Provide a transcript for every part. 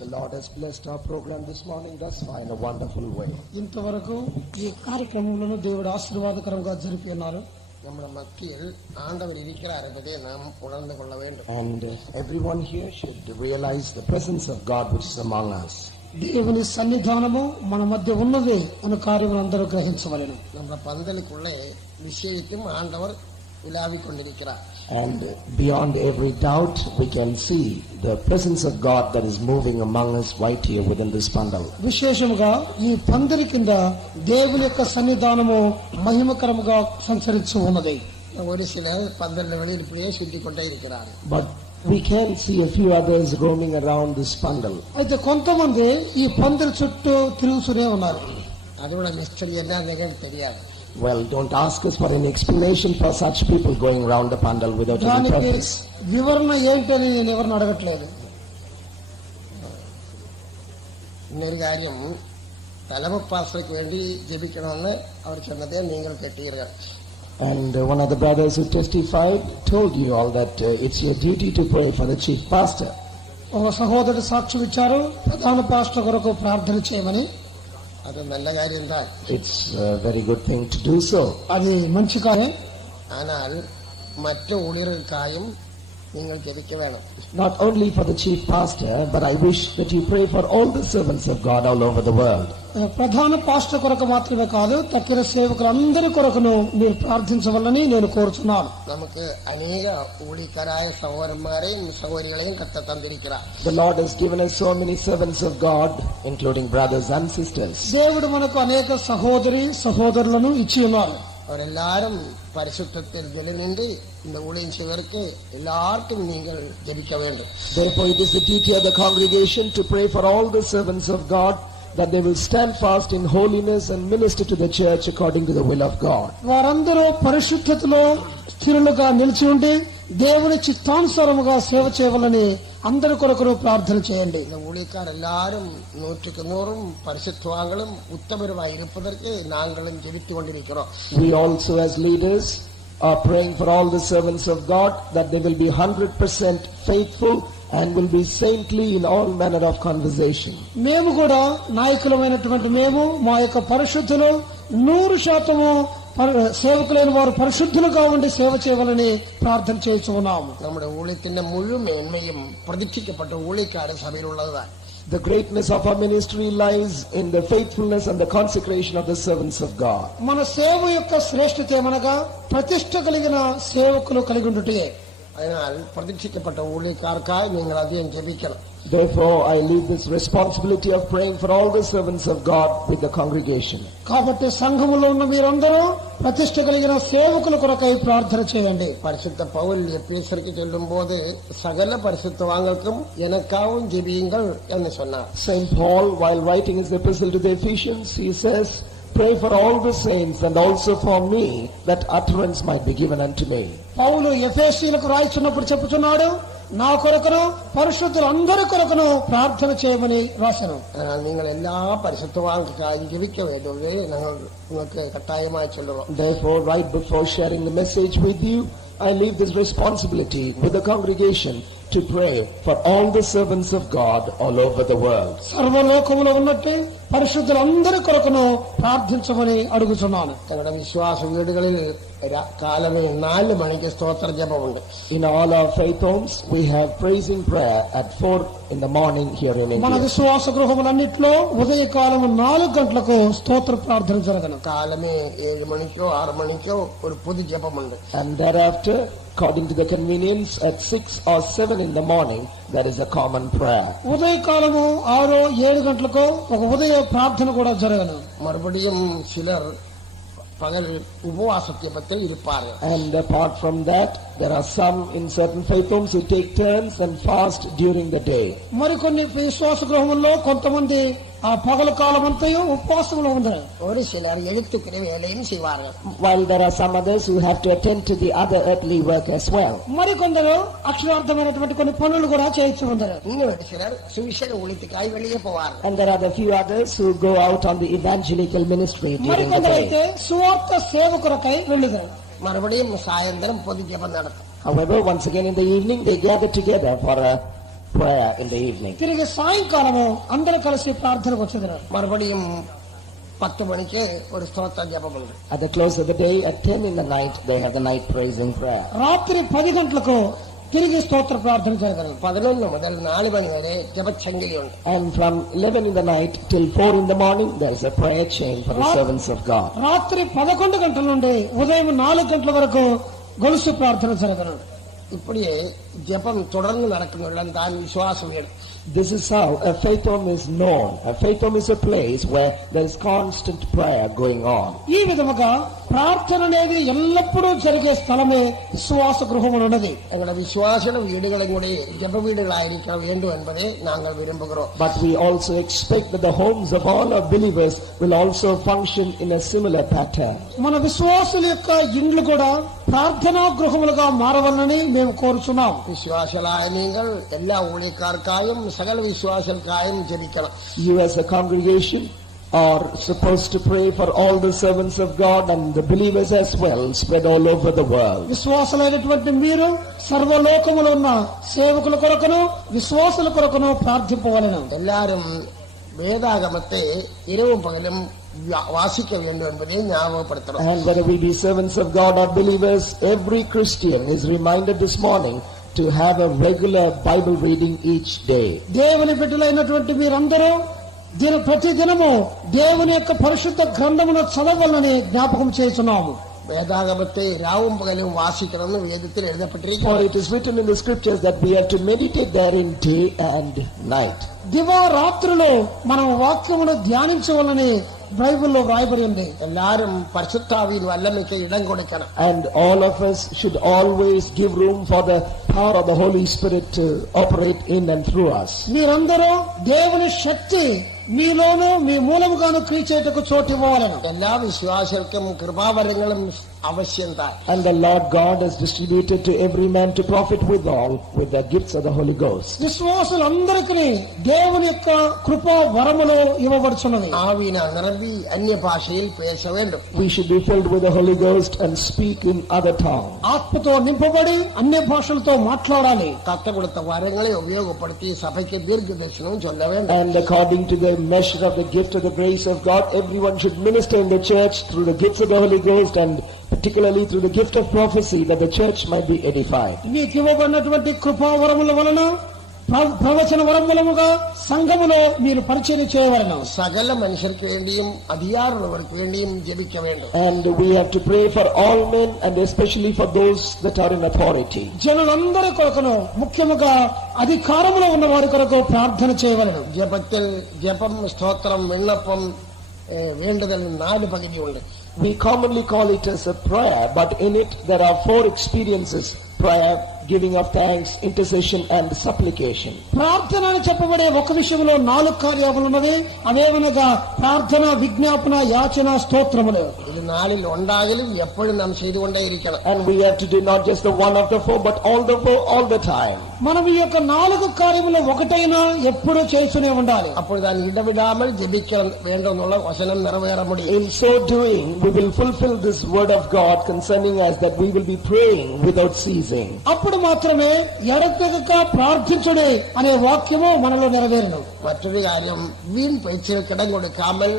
The Lord has blessed our program this morning thus far in a wonderful way. ఇంతవరకు ఈ కార్యక్రమంలో దేవుడు ఆశీర్వాదకరంగా జరిపి ఉన్నారు. And everyone here should realize the presence of God which is among us. దేవుని సన్నిధానము మన మధ్య ఉన్నది అనే కార్యమును అందరూ గ్రహించవలెను. And beyond every doubt, we can see the presence of God that is moving among us right here within this pandal. విశేషముగా ఈ పందిరి కింద దేవుని యొక్క సన్నిధానము మహిమకరముగా సంచరిస్తూ ఉన్నది. But we can see a few others roaming around this pandal. అయితే కొంతమంది ఈ పందిరి చుట్టూ తిరుగుతూనే ఉన్నారు. Well, don't ask us for an explanation for such people going around the pandal without any purpose. వివరణ ఏంటని నేను ఎవరిని అడగట్లేదు. And one of the brothers who testified told you all that it's your duty to pray for the chief pastor. ఒక సహోదరుడు సాక్ష్యం ఇచ్చారు, ప్రధాన పాస్టర్ కొరకు ప్రార్థన చేయమని. It's a very good thing to do so. అది మంచి కార్యం. Not only for the chief pastor, but I wish that you pray for all the servants of God all over the world. ప్రధాన pastor కొరకు మాత్రమే కాదు, తక్కిన సేవకులందరి కొరకును మీరు ప్రార్థించవాలని నేను కోరుతున్నాను. The Lord has given us so many servants of God, including brothers and sisters. దేవుడు మనకు అనేక సహోదరి సహోదరులను ఇచ్చి ఉన్నారు. Therefore it is the duty of the congregation to pray for all the servants of God, that they will stand fast in holiness and minister to the church according to the will of God. వారందరూ పరిశుద్ధతలో స్థిరులుగా నిలిచి ఉండి దేవుని చిత్తానుసారముగా సేవ చేయవాలని అందరి కొరకు ప్రార్థన చేయండి. We also as leaders are praying for all the servants of God, that they will be 100% faithful and will be saintly in all manner of conversation. మేము కూడా నాయకులమైనటువంటి మేము మా యొక్క పరిశుద్ధులు 100% సేవకులైన వారు పరిశుద్ధులుగా ఉండి సేవ చేయవాలని ప్రార్థన చేస్తున్నాము. The greatness of our ministry lies in the faithfulness and the consecration of the servants of God. మన సేవ యొక్క శ్రేష్ఠత ఏమనగా ప్రతిష్ఠ కలిగిన సేవకులు కలిగి ఉండుటే. Therefore, I leave this responsibility of praying for all the servants of God with the congregation. కాబట్టి సంఘములో ఉన్న మీరందరూ ప్రతిష్ఠ కలిగిన సేవకుల కొరకై ప్రార్థన చేయండి. పరిశుద్ధ పౌలు ఎఫెసీయులకు చెల్లుம்போது సకల పరిశుద్ధవాంగల్కం ఎనకాவும் జెబియుங்கள் అని சொன்னார். Saint Paul, while writing his epistle to the Ephesians, he says, pray for all the saints and also for me, that utterance might be given unto me. పౌలు ఎఫెసీయులకు రాయించినప్పుడు చెప్పుచున్నాడు, నా కొరకును పరిశుద్ధులందరి కొరకును ప్రార్థన చేయమని రాశాను. Therefore, right before sharing the message with you, I leave this responsibility with the congregation to pray for all the servants of God all over the world. సర్వలోకములో ఉన్నట్టు పరిశుద్ధులందరి కొరకును ప్రార్థించమని అడుగుతున్నాను. తన విశ్వాస వీడుகளில் కాలమే 4 మణికి స్తోత్ర జపం ఉంది. In all our faith homes we have praising prayer at 4 in the morning here in India. మన విశ్వాస గృహములన్నిట్లో ఉదయకాలం 4 గంటలకు స్తోత్ర ప్రార్థన జరగను. కాలమే 7 మణికో 6 మణికో ఒక పొది జపం ఉంది. And thereafter, according to the convenience, at 6 or 7 in the morning, there is a common prayer. ఉదయకాలము 6 7 గంటలకు ఒక ఉదయ ప్రార్థన కూడా జరగను. మరుబడియం సిలర్ పగల్ ఉపవాస జపத்தில் இருப்பார்கள். And apart from that, there are some in certain faith homes who take turns and fast during the day. మరికొన్ని విశ్వాస గృహముల్లో కొంతమంది ఆ పగల కాలం అంతయు ఉపవాసంలో ఉంటారు. ஒரு சிலர் எழுத்துக்கிற வேலையும் செய்வார்கள். While there are some others who have to attend to the other earthly work as well. మరికొందరు అక్షరార్థమైనటువంటి కొన్ని పనులు కూడా చేయొచ్చు ఉంటారు. இன்னொரு சிலர் சுவிசேஷ ஊழியத்துக்காய் வெளியே போவார்கள். And there are the few others who go out on the evangelical ministry during the day. మరికొందరు అయితే సువార్త సేవ కొరకై వెళ్ళుతారు. மறுபடியும் சாயந்தரம் பொது ஜெபம் நடக்கும். However, once again in the evening, they gather together for a prayer in the evening. తిరిగి సాయంకాలము అందరూ కలిసి ప్రార్థనకు వచ్చేదారు. மறுபடியும் 10 மணிக்கு ஒரு ஸ்தோத்திர ஜெபம் ఉంది. At the close of the day, at 10 in the night, they have the night praising prayer. రాత్రి 10 గంటలకు తిరిగి స్తోత్ర ప్రార్థన జరగాలి. 11 முதல் 4 மணி வரை ஜெபச்சங்கிலி ఉంది. And from 11 in the night till 4 in the morning, there is a prayer chain for the servants of God. రాత్రి 11 గంటల నుండి ఉదయం 4 గంటల వరకు గొలుసు ప్రార్థన జరగాలి. இப்படியே ஜெபம் தொடர்ந்து நடக்கணும் தான் விசுவாசம் ஏடு. This is how a faith home is known. A faith home is a place where there is constant prayer going on. ఈ విధముగా ప్రార్థన అనేది ఎల్లప్పుడూ జరిగే స్థలమే విశ్వాస గృహం ఉన్నది. எங்களோட விசுவாச வீடுகளும் கூட ஜெப வீடுகளாயிருக்க வேண்டும் என்பதை நாங்கள் விரும்புகிறோம். But we also expect that the homes of all our believers will also function in a similar pattern. మన విశ్వాసుల యొక్క ఇండ్లు కూడా ప్రార్థనా గృహములుగా మారవాలని మేము కోరుచున్నాం. విశ్వాసులాయ நீங்கள் எல்லா ஊழியக்காரருக்காயும் சகல விசுவாசங்களுக்காயும் ஜெபிக்கலாம். You as a congregation are supposed to pray for all the servants of God and the believers as well, spread all over the world. విశ్వాసులైనటువంటి మీరు సర్వలోకములో ఉన్న సేవకుల కొరకును విశ్వాసుల కొరకును ప్రార్థింపవలెను. எல்லாரும் வேதாகமத்தை இரவும் பகலும் வாசிக்க வேண்டும் என்பதை ஞாபகப்படுத்துறோம். And whether we be servants of God or believers, every Christian is reminded this morning to have a regular Bible reading each day. దేవుని బిడ్డలైనటువంటి మీరందరూ ప్రతి దినము దేవుని యొక్క పరిశుద్ధ గ్రంథమును చదవాలని జ్ఞాపకం చేస్తున్నాము. வேதாகமத்தை ராவும் பகலும் வாசிக்கணும்னு வேதத்தில் எழுதப்பட்டிருக்கு. For it is written in the scriptures that we have to meditate therein day and night. దివారాత్రులు మనం వాక్యమును ధ్యానించవాలని బైబిల్లో వ్రాయబడి ఉంది. எல்லாரும் பரிசுத்தாவியின் வல்லமைக்கு இடம் கொடுக்கணும். And all of us should always give room for the power of the Holy Spirit to operate in and through us. మీరందరూ దేవుని శక్తి మీలోను మీ మూలముగాను క్రీచేటకు చోటు ఇవ్వాలను. எல்லா விசுவாசருக்கும் கிருபாவரங்களும் அவசியம்தான். And the Lord God has distributed to every man to profit withal with the gifts of the Holy Ghost. విశ్వాసులందరికీ దేవుని యొక్క కృపా వరములు ఇవ్వబడుచున్నవి. ஆவியினால் நிரம்பி அந்நிய பாஷையில் பேச வேண்டும். We should be filled with the Holy Ghost and speak in other tongues. ఆత్మతో నింపబడి అన్య భాషలతో మాట్లాడాలి. கர்த்தர் கொடுத்த வரங்களை உபயோகப்படுத்தி சபைக்கு தீர்க்கதரிசனம் சொல்ல வேண்டும். And according to the measure of the gift of the grace of God, everyone should minister in the church through the gifts of the Holy Ghost and particularly through the gift of prophecy, that the church might be edified. మీకు ఇవ్వబడినటువంటి కృపా వరముల వలన ప్రవచన వరములముగా సంఘములో మీరు పరిచయం చేయవలెను. సకల మనుషులకు వేండియం అధికారులకు వేండియం జెబిక வேண்டும். And we have to pray for all men and especially for those that are in authority. జనులందరి కొరకును ముఖ్యముగా అధికారములో ఉన్న వారి కొరకు ప్రార్థన చేయవలెను. జపத்தில் జపం స్తోత్రం విన్నపం వేండుదల 4 పగటి ఉంది. We commonly call it as a prayer, but in it there are 4 experiences: prayer, giving of thanks, intercession and supplication. ప్రార్థన అని చెప్పబడే ఒక విషయంలో 4 కార్యాలు ఉన్నవి. అవేమనగా ప్రార్థన, విజ్ఞాపన, యాచన, స్తోత్రములు. ఇది 4ல் ஒன்றாகலும் எப்பொழுது நாம் செய்து கொண்டே இருக்கணும். And we have to do not just the one of the 4 but all the 4 all the time. మనం ఈ యొక్క 4 కార్యములు ఒకటైనా ఎప్పుడూ చేస్తూనే ఉండాలి. அப்பொழுதுதான் இடவிடாமல் ஜெபிக்க வேண்டும் என்ற வசனம் நிறைவேற முடியும். In so doing we will fulfill this word of God concerning us, that we will be praying without ceasing. అప్పుడు మాత్రమే ఎడతెగక ప్రార్థించుడే అనే వాక్యము మనలో నెరవేరును. மற்றொரு காரியம், வீண் பேச்சுக்கு இடம் கொடுக்காமல்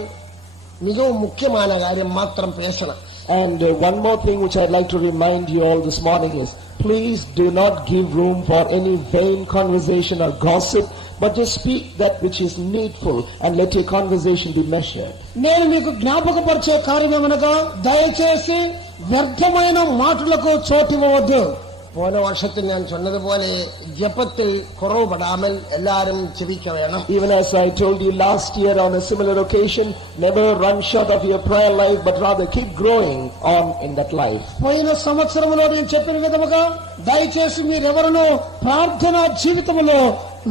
மிகவும் முக்கியமான காரியம் மாத்திரம் பேசலாம். And one more thing which I'd like to remind you all this morning is, please do not give room for any vain conversation or gossip, but just speak that which is needful and let your conversation be measured. నేను మీకు జ్ఞాపకపరిచే కార్యమేమనగా, దయచేసి వ్యర్థమైన మాటలకు చోటివ్వవద్దు. போன வருஷத்தில் நான் சொன்னது போல ஜெபத்தில் குறைபடாமல் எல்லாரும் ஜெபிக்க வேணும். Even as I told you last year on a similar occasion, never run short of your prayer life, but rather keep growing on in that life. పోయిన సంవత్సరంలో నేను చెప్పిన విధముగా దయచేసి మీరెవరనూ ప్రార్థనా జీవితంలో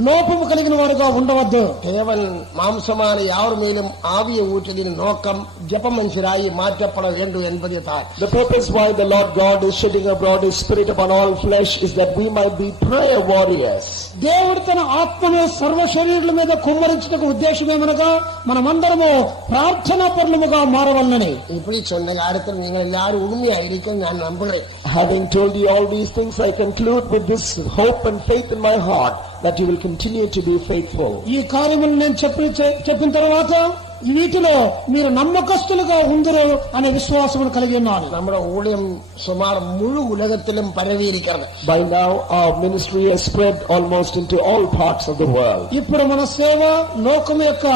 లోపము కలిగిన వారుగా ఉండవద్దు. தேவன் மாம்சமான யார் மேலும் ஆவியை ஊற்றுகிற நோக்கம் ஜெபமனுஷராய் மாற்றப்பட வேண்டும் என்பதே தான். The purpose why the Lord God is shedding abroad His Spirit upon all flesh is that we might be prayer warriors. దేవుడు తన ఆత్మను సర్వ శరీరుల మీద కుమ్మరించటకు ఉద్దేశమేమనగా మనమందరము ప్రార్థనా పరులముగా మారవలనని. இப்படி சொன்ன காலத்தில் நீங்கள் எல்லாரும் உண்மையாயிருக்க நான் நம்புகிறேன். Having told you all these things, I conclude with this hope and faith in my heart that you will continue to be faithful. ఈ కార్యములు నేను చెప్పిన తర్వాత వీటిలో మీరు నమ్మకస్తులుగా ఉందరు అనే విశ్వాసమును కలిగి ఉన్నాను. നമ്മുടെ ഊഴിയം സുമാർ മുഴു ഉലകത്തിലും പരവിയിരിക്കുന്നത്. By now our ministry has spread almost into all parts of the world. ఇప్పుడు మన సేవ లోకం యొక్క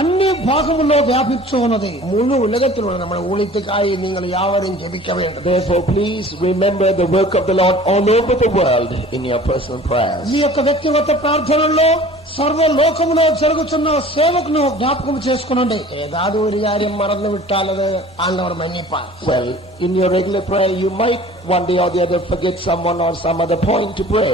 అన్ని భాగముల్లో వ్యాపించి ఉన్నది. മുഴു ഉലകത്തിലുള്ള നമ്മുടെ ഊഴിയത്തിനായി നിങ്ങൾ യാവരും ജപിക്ക வேண்டும். Therefore please remember the work of the Lord all over the world in your personal prayers. ఈ యొక్క వ్యక్తిగత ప్రార్థనల్లో సర్వలోకములో జరుగుతున్న సేవకును జ్ఞాపకం చేసుకునండి. ఏదాది ഒരു കാര്യം മറന്നു വിട്ടാൽ അത് ആണ്ടവർ മன்னிப்பார். Well, in your regular prayer you might one day or the other forget someone or some other point to pray.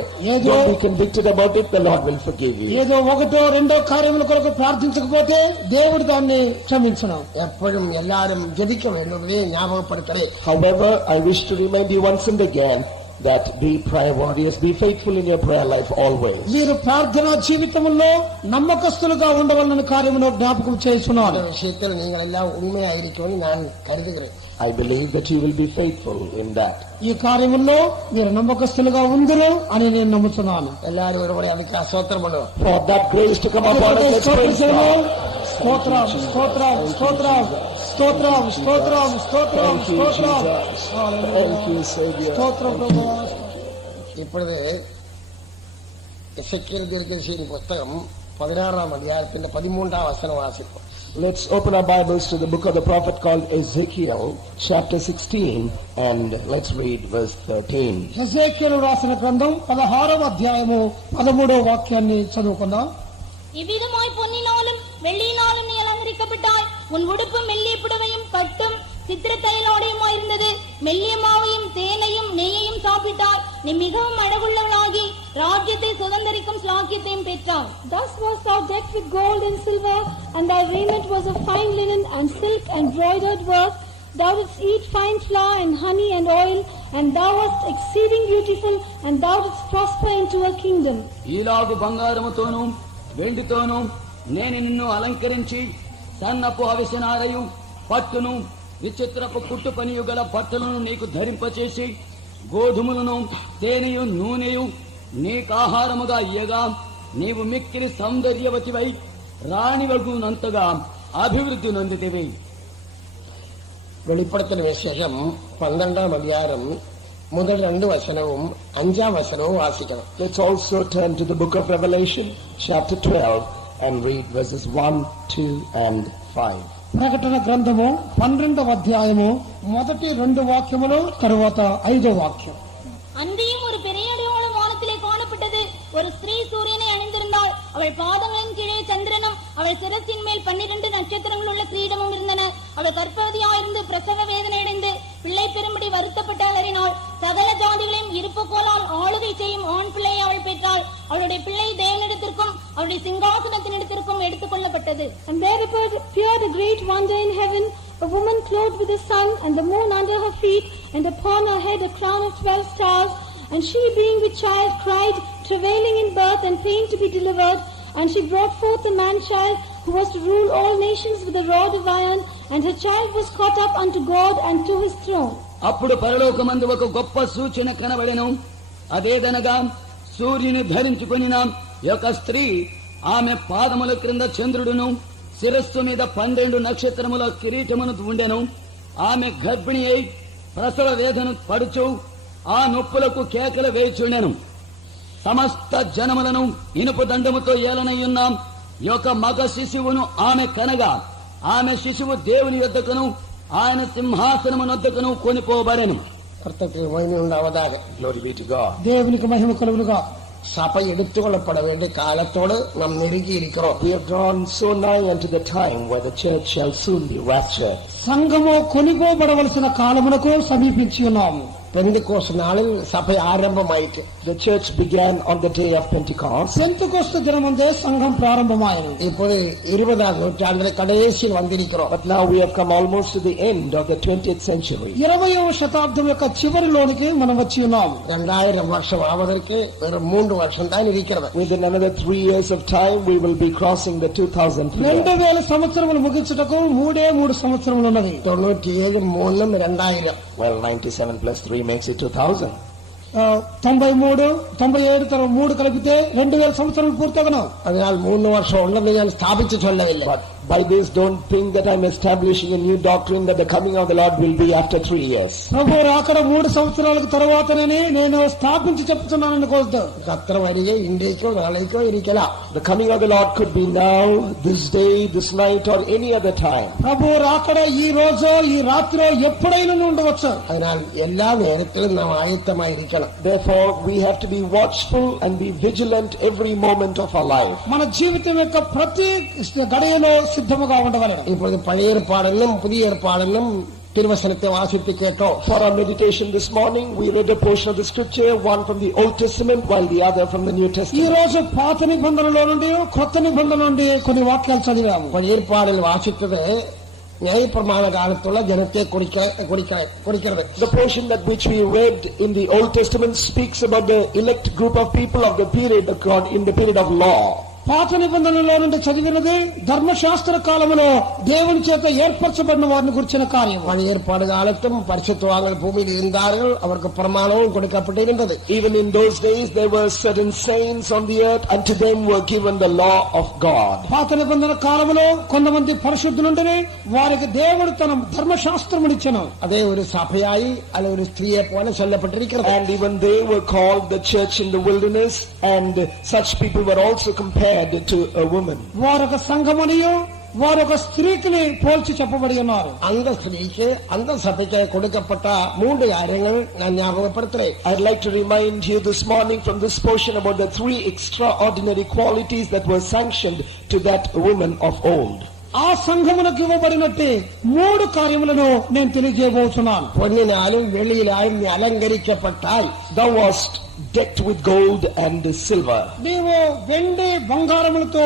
Don't be convicted about it, the Lord will forgive you. ఏదో ఒకటో రెండో కార్యముల కొరకు ప్రార్థించకపోతే దేవుడు దాన్ని క్షమించును. ఎప్పుడూ എല്ലാവരും జപിக்க വേണ്ടതേ ஞாபகப்படுத்தலே. However, I wish to remind you once and again that be prayer warriors, be faithful in your prayer life always. మీరు ప్రార్థనా జీవితంలో నమ్మకస్తులుగా ఉండవలన కార్యమును జ్ఞాపకం చేస్తున్నాను. ఈ విషయത്തിൽ നിങ്ങൾ എല്ലാം ഉണ്മയായിരിക്കുമെന്ന് ഞാൻ കരുതുகிறேൻ. I believe that you will be faithful in that. ఈ కార్యములో మీరు నమ్మకస్తులుగా ఉందరు అని నేను నమ్ముతున్నాను. എല്ലാവരും ഒരുപടി അതിക്ക് స్తోత్రం பண்ணுவோം. For that grace to come upon us, let's praise God. స్తోత్రం స్తోత్రం స్తోత్రం స్తోత్రం స్తోత్రం స్తోత్రం స్తోత్రం. Thank you, Savior. స్తోత్రం ప్రభువా. ఇప్పుడు ఎసెకియల్ దీర్ఘదర్శిని పుస్తకం 16వ అధ్యాయത്തിന്റെ 13వ వచనం వాసిద్దాం. Let's open our Bibles to the book of the prophet called Ezekiel, chapter 16, and let's read verse 13. ఎజేకియేలు రాసిన గ్రంథం 16వ అధ్యాయము 13వ వాక్యాన్ని చదువుకుందాం. இவ்விதமாய் பொன்னினாலும் வெள்ளியினாலும் நீ அலங்கரிக்கப்பட்டாய். உன் உடுப்பு மெல்லிய புடவையும் பட்டும் சித்திர தைலோடையுமாயிருந்தது. மெல்லிய மாவையும் தேனையும் நெய்யையும் சாப்பிட்டாய். நீ மிகவும் அழகுள்ளவளாகி ராஜ்யத்தை சுதந்தரிக்கும் ஸ்லாக்கியத்தையும் பெற்றாய். Thus was thou decked with gold and silver, and thy raiment was of fine linen and silk and broidered work. Thou didst eat fine flour and honey and oil, and thou wast exceeding beautiful, and thou didst prosper into a kingdom. ఈలాగు బంగారముతోనూ వెండితోనూ నేను నిన్ను అలంకరించి సన్నపు అవిసనారయు పట్టును విచిత్రపు కుట్టు పనియు గల బట్టలను నీకు ధరింపచేసి గోధుమలను తేనెయు నూనెయు నీకు ఆహారముగా ఇయ్యగా నీవు మిక్కిలి సౌందర్యవతివై రాణివగునంతగా అభివృద్ధి నొందితివి. വെളിപ്പെടുത്തൽ വിശേഷം 12ാം അധ്യായം മുതൽ 2 വചനവും 5ാം വചനവും വാസിക്കണം. Let's also turn to the book of Revelation, chapter 12, and read verses 1, 2, and 5. ప్రకటన గ్రంథము 12వ అధ్యాయము మొదటి 2 వాక్యములు తరువాత 5వ వాక్యం. அன்றியும் ஒரு பெரிய அடையாளம் வானத்திலே காணப்பட்டது. ஒரு ஸ்திரீ சூரியனை அணிந்திருந்தாள். அவள் பாதங்களின் கீழே சந்திரனும் அவள் சிரசின் மேல் 12 நட்சத்திரங்கள் உள்ள கிரீடமும் இருந்தன. அவள் கர்ப்பவதியாயிருந்து பிரசவ வேதனையடைந்து பிள்ளை பெறும்படி வருத்தப்பட்டு அலறினாள். சகல ஜாதிகளையும் இருப்புக்கோலால் ஆளுகை செய்யும் ஆண் பிள்ளையை அவள் பெற்றாள். அவளுடைய பிள்ளை தேவனிடத்திற்கும் அவருடைய சிங்காசனத்தினிடத்திற்கும் எடுத்துக் கொள்ளப்பட்டது. And there appeared a great wonder in heaven, a woman clothed with the sun and the moon under her feet, and upon her head a crown of 12 stars. And she, being with child, cried, travailing in birth and pain to be delivered. And she brought forth a man-child, who was to rule all nations with a rod of iron, and her child was caught up unto God and to his throne. అప్పుడు పరలోకమందు ఒక గొప్ప సూచన కనబడెను. అదేదనగా సూర్యుని ధరించుకొనిన యొక్క స్త్రీ, ఆమె పాదముల క్రింద చంద్రుడును శిరస్సు మీద 12 నక్షత్రముల కిరీటమును ఉండెను. ఆమె గర్భిణి అయి ప్రసవ వేదన పడుచు ఆ నొప్పులకు కేకలు వేయుచుండెను. సమస్త జనములను ఇనుప దండముతో ఏలనయ్యున్న యొక్క మగ శిశువును ఆమె కనగా, ఆమె శిశువు దేవుని యొద్దకును ఆయన సింహాసనమునొద్దకును కొనిపోబడెను. கர்த்தருக்கு மகிமை உண்டாவதாக. Glory be to God. దేవునికి మహిమ కలుగునుగా. சபை எடுத்துக்கொள்ளப்பட வேண்டிய காலத்தோடு நாம் நெருங்கி இருக்கிறோம். We have drawn so nigh unto the time where the church shall soon be raptured. సంఘము కొనిపోబడవలసిన కాలమునకు సమీపించి ఉన్నాము. பெந்தெக்கோஸ்து நாளில் சபை ஆரம்பமாயிற்று. The church began on the day of Pentecost. పెంతెకొస్తు దినమందే సంఘం ప్రారంభమైంది. ఇప్పుడు 20వ నూற்றாండ్ల కడేసిల్ వందిరిக்கிறோம். But now we have come almost to the end of the 20th century. 20వ శతాబ్దం యొక్క చివరిలోనికి మనం వచ్చి ఉన్నాం. 2000 வருஷம் ஆவதற்கு வெறும் 3 வருஷம் தான் இருக்கிறது. Within another 3 years of time we will be crossing the 2000th year. 2000 సంవత్సరములు ముగించుటకు 3 సంవత్సరములు ఉన్నది. 97 3 2000. Well, 97 plus 3 makes it 2000. 93 97 తర్వాత 3 కలిపితే 2000 సంవత్సరాలు పూర్తగను. அதனால் 3 வருஷம் உണ്ടെന്ന് ഞാൻ സ്ഥാപിച്ചു சொல்லவில்லை. But by this don't think that I'm establishing a new doctrine that the coming of the Lord will be after 3 years. ప్రభు రాకడ 3 సంవత్సరాలకు తర్వాతనే నేను స్థాపించి చెప్తున్నానని కోరుతా. కర్తర్ వరిగే ఇండికో నాளைக்கோ இருக்கலாம். The coming of the Lord could be now, this day, this night or any other time. ప్రభు రాకడ ఈ రోజు ఈ రాత్రి ఎప్పుడైనా ఉండవచ్చు. அதனால் எல்லா நேரத்திலும் நாம் ஆயத்தமாய் இருக்கணும். Therefore we have to be watchful and be vigilant every moment of our life. మన జీవితం యొక్క ప్రతి గడియలో సిద్ధముగా ఉండవలెను. ఇప్పుడు పழைయ ఏర్పాడెన్నం పుதிய ఏర్పాడెన్నం తిరువచనத்தை వాసిத்து కేటో. For our meditation this morning we read a portion of the scripture, one from the Old Testament while the other from the New Testament. ఈ రోజు పాత నిబంధనలో నుండి కొత్త నిబంధన నుండి కొన్ని వాక్యాలు చదివాము. పழைయ ఏర్పాడిல் వాసిத்தது న్యాయప్రమాణ కాలతుల జనతే కొరిక్கிறது. The portion that which we read in the Old Testament speaks about the elect group of people of the period of God in the period of law. పాత నిబంధనలో నుండి చదివినది ధర్మశాస్త్ర కాలంలో దేవుని చేత ఏర్పరచబడిన వారిని గురించిన కార్యం. పழைయ ఏర్పాడు కాలത്തുం పరిశుద్ధవాన్లు భూమిயில் இருந்தார்கள், அவருக்கு பிரமாணமும் கொடுக்கப்பட்டிருந்தது. Even in those days there were certain saints on the earth, and to them were given the law of God. పాత నిబంధన కాలంలో కొంతమంది పరిశుద్ధులుంటేనే వారికి దేవుడు తన ధర్మశాస్త్రమును ఇచ్చెను. అదే ஒரு సభయాయి అలా ஒரு స్త్రీയെ പോലെ சொல்லப்பட்டிருக்கிறது. And even they were called the church in the wilderness, and such people were also compared to a woman. వారొక సంఘమనియు వారొక స్త్రీకి పోల్చి చెప్పబడి ఉన్నారు. அந்த ஸ்திரீக்கு அந்த சபைக்கு கொடுக்கப்பட்ட 3 காரியங்கள் நான் ஞாபகப்படுத்துறேன். I'd like to remind you this morning from this portion about the 3 extraordinary qualities that were sanctioned to that woman of old. ఆ సంఘమునకు ఇవ్వబడినట్టే 3 కార్యములను నేను తెలియజేయబోతున్నాను. పొన్నినాலும் వెള്ളിയിലായും అలంకరించబట్టాయి. Thou wast decked with gold and silver. నీవు వెండి బంగారములతో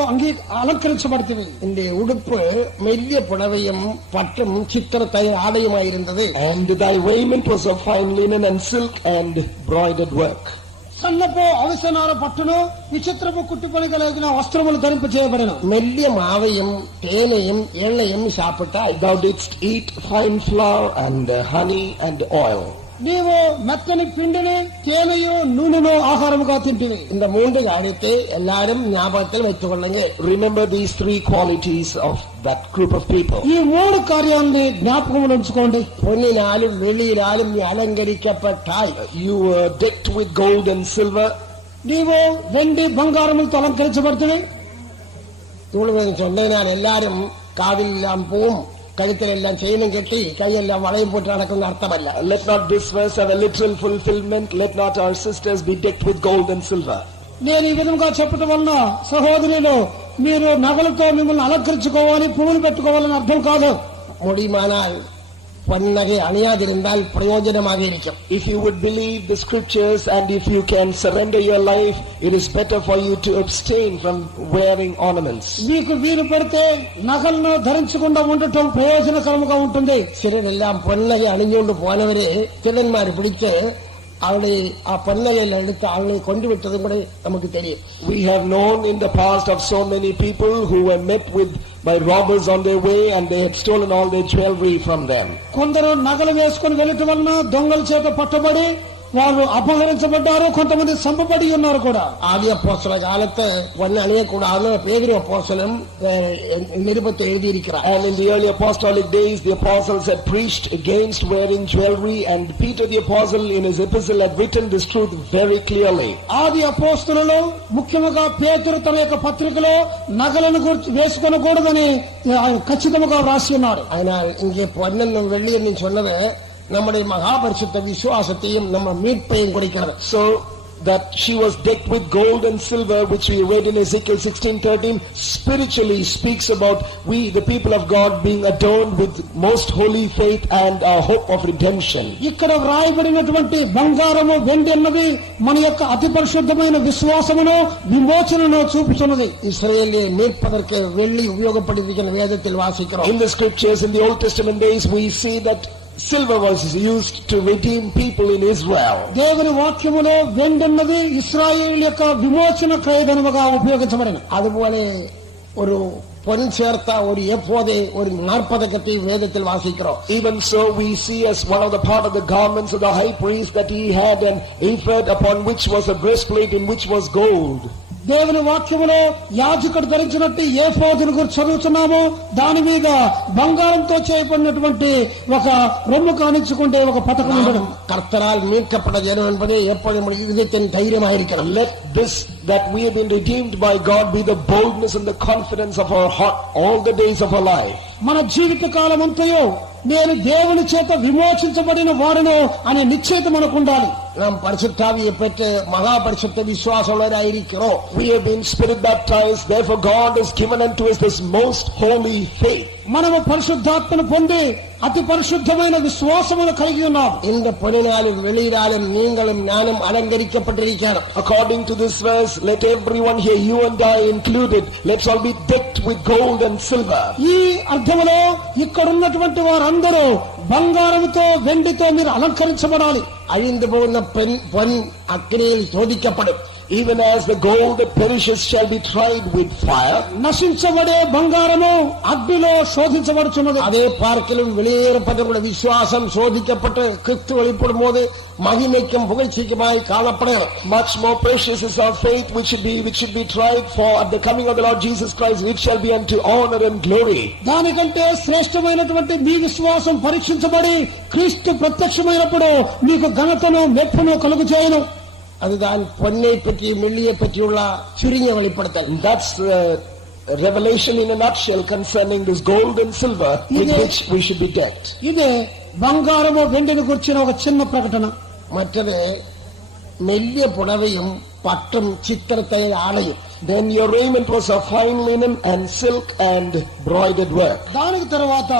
అలంకరించబడితివి. இந்த உடுப்பு மெல்லிய புடவையும் பட்டும் சித்திரத்தை ஆடையுமாயிருந்தது. And thy raiment was of fine linen and silk and broidered work. సన్నపు అవసనార పట్టును విచిత్రపు కుట్టుపని కలిగిన వస్త్రములు ధరింప చేయబడిన. మెల్లియ మావయం తేనెయం ఎళ్ళయం సాపిటాయి. Thou didst eat fine flour and honey and oil. నీవు మెత్తని పిండిని తేనెయు నూనెను ఆహారముగా తింటివి. இந்த 3 காரியத்தை எல்லாரும் ஞாபகத்தில் வைத்துக் கொள்ளுங்க. Remember these 3 qualities of that group of people. ఈ 3 కార్యాలని జ్ఞాపకములో ఉంచుకోండి. పొన్నినాலும் వెள்ளியினாலும் అలంకరించబట్టాయి. You were decked with gold and silver. నీవు వెండి బంగారములతో అలంకరించబడితివి. தூளுவேன் சொன்னேன் எல்லாரும் காதிலெல்லாம் பூவும் கழுத்திலெல்லாம் செயினும் கட்டி கையெல்லாம் வளையம் போட்டு நடக்கும் அர்த்தமல்ல. Let not this verse have a literal fulfillment. Let not our sisters be decked with gold and silver. నేను ఈ విధంగా చెప్పడం వలన సహోదరులు మీరు నగలతో మిమ్మల్ని అలంకరించుకోవాలి, పువ్వులు పెట్టుకోవాలని అర్థం కాదు. முடியுமானால் பொன்னகை அணியாதிருந்தால் பிரயோஜனமாக இருக்கும். If you would believe the scriptures and if you can surrender your life, it is better for you to abstain from wearing ornaments. మీకు వీలు పడితే నగలను ధరించకుండా ఉండటం ప్రయోజనకరంగా ఉంటుంది. சிலரெல்லாம் பொன்னகை அணிஞ்சோண்டு போனவரே திறன்மாறு பிடிச்சு அவளை பொன்னகையில் எடுத்து அவளை கொண்டு விட்டதும் கூட நமக்கு தெரியும். We have known in the past of so many people who were met with by robbers on their way and they had stolen all their jewelry from them. కొందరు నగలు వేసుకుని వెళ్ళటం వలన దొంగల చేత పట్టబడి వారు అపహరించబడ్డారు, కొంతమంది చంపబడి ఉన్నారు కూడా. ఆది అపోస్తల కాలത്ത് పొన్ను అணிయకూడదు పేదరి అపోస్తలం నిరుపத்தை எழுதியிருக்கிறார். And in the early apostolic days the apostles had preached against wearing jewelry, and Peter the apostle in his epistle had written this truth very clearly. ఆది అపోస్తలులు ముఖ్యంగా పేతురు తన యొక్క పత్రికలో నగలను వేసుకొనకూడదని ఖచ్చితంగా రాసి ఉన్నారు. ఆయన ఇంకే పొన్నెన్ను వెள்ளிయని சொன்னவே நம்முடைய மகாபரிசுத்த விசுவாசத்தையும் நம்ம மீட்பையும் குறிக்கிறது. So that she was decked with gold and silver, which we read in Ezekiel 16:13, spiritually speaks about we, the people of God, being adorned with most holy faith and a hope of redemption. ఇక్కడ వ్రాయబడినటువంటి బంగారము వెండి అన్నది మన యొక్క అతి పరిశుద్ధమైన విశ్వాసమును విమోచనను చూపుతున్నది. இஸ்ரேலிலே மீட்பதற்கு வெள்ளி உபயோகப்படுத்தின வேதத்தில் வாசிக்கிறோம். In the scriptures in the Old Testament days we see that silver was used to redeem people in Israel. దేవుని వాక్యములో వెండి అన్నది ఇశ్రాయేలు యొక్క విమోచన క్రయధనముగా ఉపయోగించబడినది. அதுபோல ஒரு பொன் சேர்த்த ஒரு எப்போதே ஒரு 40 கட்டி வேதத்தில் வாசிக்கிறோம். Even so we see as one of the part of the garments of the high priest that he had an ephod upon which was a breastplate in which was gold. దేవుని వాక్యములో యాజకుడు ధరించినట్టు ఏఫోదును గురించి చదువుతున్నాము. దాని మీద బంగారంతో చేయబడినటువంటి ఒక రొమ్ము కానించుకుంటే ఒక పథకం ఉండడం. கர்த்தரால் மீட்கப்பட்ட ஜனம் என்பதே எப்பொழுதும் இதயத்தின் தைரியமாயிருக்கிறது. Let this that we have been redeemed by God be the boldness and the confidence of our heart all the days of our life. మన జీవిత కాలమంతయు నేను దేవుని చేత విమోచించబడిన వాడను అనే నిశ్చయిత మనకు ఉండాలి. நாம் பரிசுத்தாவியை பெற்று மகா பரிசுத்த விசுவாசமுள்ளவராயிருக்கிறோம். We have been spirit baptized, therefore God has given unto us this most holy faith. మనము పరిశుద్ధాత్మను పొంది అతి పరిశుద్ధమైన విశ్వాసమును కలిగి ఉన్నాం. இந்த பொன்னினாலும் வெளியினாலும் நீங்களும் ஞானம் அலங்கரிக்கப்பட்டிருக்கிறோம். According to this verse, let everyone here, you and I included, let's all be decked with gold and silver. ఈ అర్థములో ఇక్కడ ఉన్నటువంటి వారందరూ బంగారముతో వెండితో మీరు అలంకరించబడాలి. அழிந்து போன பொன் அக்கினியில் சோதிக்கப்படும். Even as the gold that perishes shall be tried with fire. నశించబడే బంగారము అగ్నిలో శోధించబడుచున్నది. அதே பார்க்கிலும் வெளியேறப்பட்ட விசுவாசம் சோதிக்கப்பட்டு கிறிஸ்து வெளிப்படும் போது மகிமைக்கும் புகழ்ச்சிக்குமாய் காணப்படும். Much more precious is our faith which should be tried for at the coming of the Lord Jesus Christ, which shall be unto honor and glory. దానికంటే శ్రేష్టమైనటువంటి మీ విశ్వాసం పరీక్షించబడి క్రీస్తు ప్రత్యక్షమైనప్పుడు మీకు ఘనతను మెప్పును కలుగు చేయను. அதுதான் பொன்னை பற்றி வெள்ளியை பற்றியுள்ள சுருங்கிய வெளிப்படுத்தல். That's revelation in a nutshell concerning this gold and silver with which we should be decked. ఇదే బంగారము వెండిని గురించిన ఒక చిన్న ప్రకటన. மற்றது மெல்லிய புடவையும் பட்டும் சித்திரத்தை ஆடையும். Then your raiment was of fine linen and silk and broidered work. దానికి తర్వాత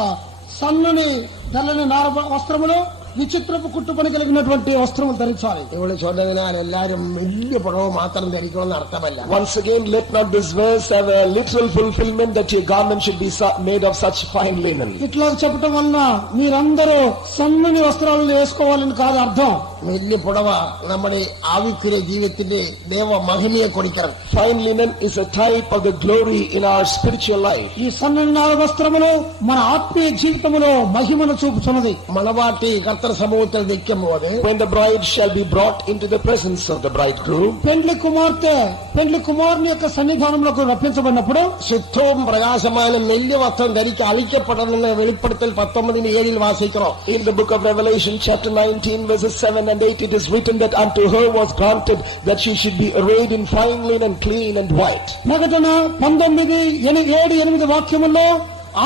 సన్నని తెల్లని నార వస్త్రములు విచిత్రపు కుట్టు పని కలిగినటువంటి వస్త్రములు ధరించాలి. ఇవಳು சொன்னதினால் எல்லாரும் மெல்லிய புடவை மாத்திரம் ధరించడం అర్థమల్ల. Once again, let not this verse have a literal fulfillment that your garment should be made of such fine linen. ఇట్లా చెప్పడం వలన మీరందరూ సన్నని వస్త్రాలను వేసుకోవాలని కాదు అర్థం. மெல்லிய புடவை நம்முடைய ஆவிக்குரிய ஜீவிதத்திலே தேவ மகிமையை கொடுக்கிறது. Fine linen is a type of the glory in our spiritual life. ఈ సన్నని నార వస్త్రములు మన ఆత్మీయ జీవితంలో మహిమను చూపుతున్నది. மணவாட்டி சமூகத்தில் நிற்கும் போது when the bride shall be brought into the presence of the bridegroom, పెండ్లి కుమారుని యొక్క సన్నిధానంలోకి రప్పించబడినప్పుడు சுத்தம் பிரகாசமான மெல்லிய வஸ்திரம் தரிக்க அளிக்கப்பட்டதுன்னு வெளிப்படுத்தல் 19:7 வாசிக்கிறோம். In the book of Revelation chapter 19 verses 7 and 8 it is written that unto her was granted that she should be arrayed in fine linen, clean and white. ప్రకటన 19:7-8 వాక్యముల్లో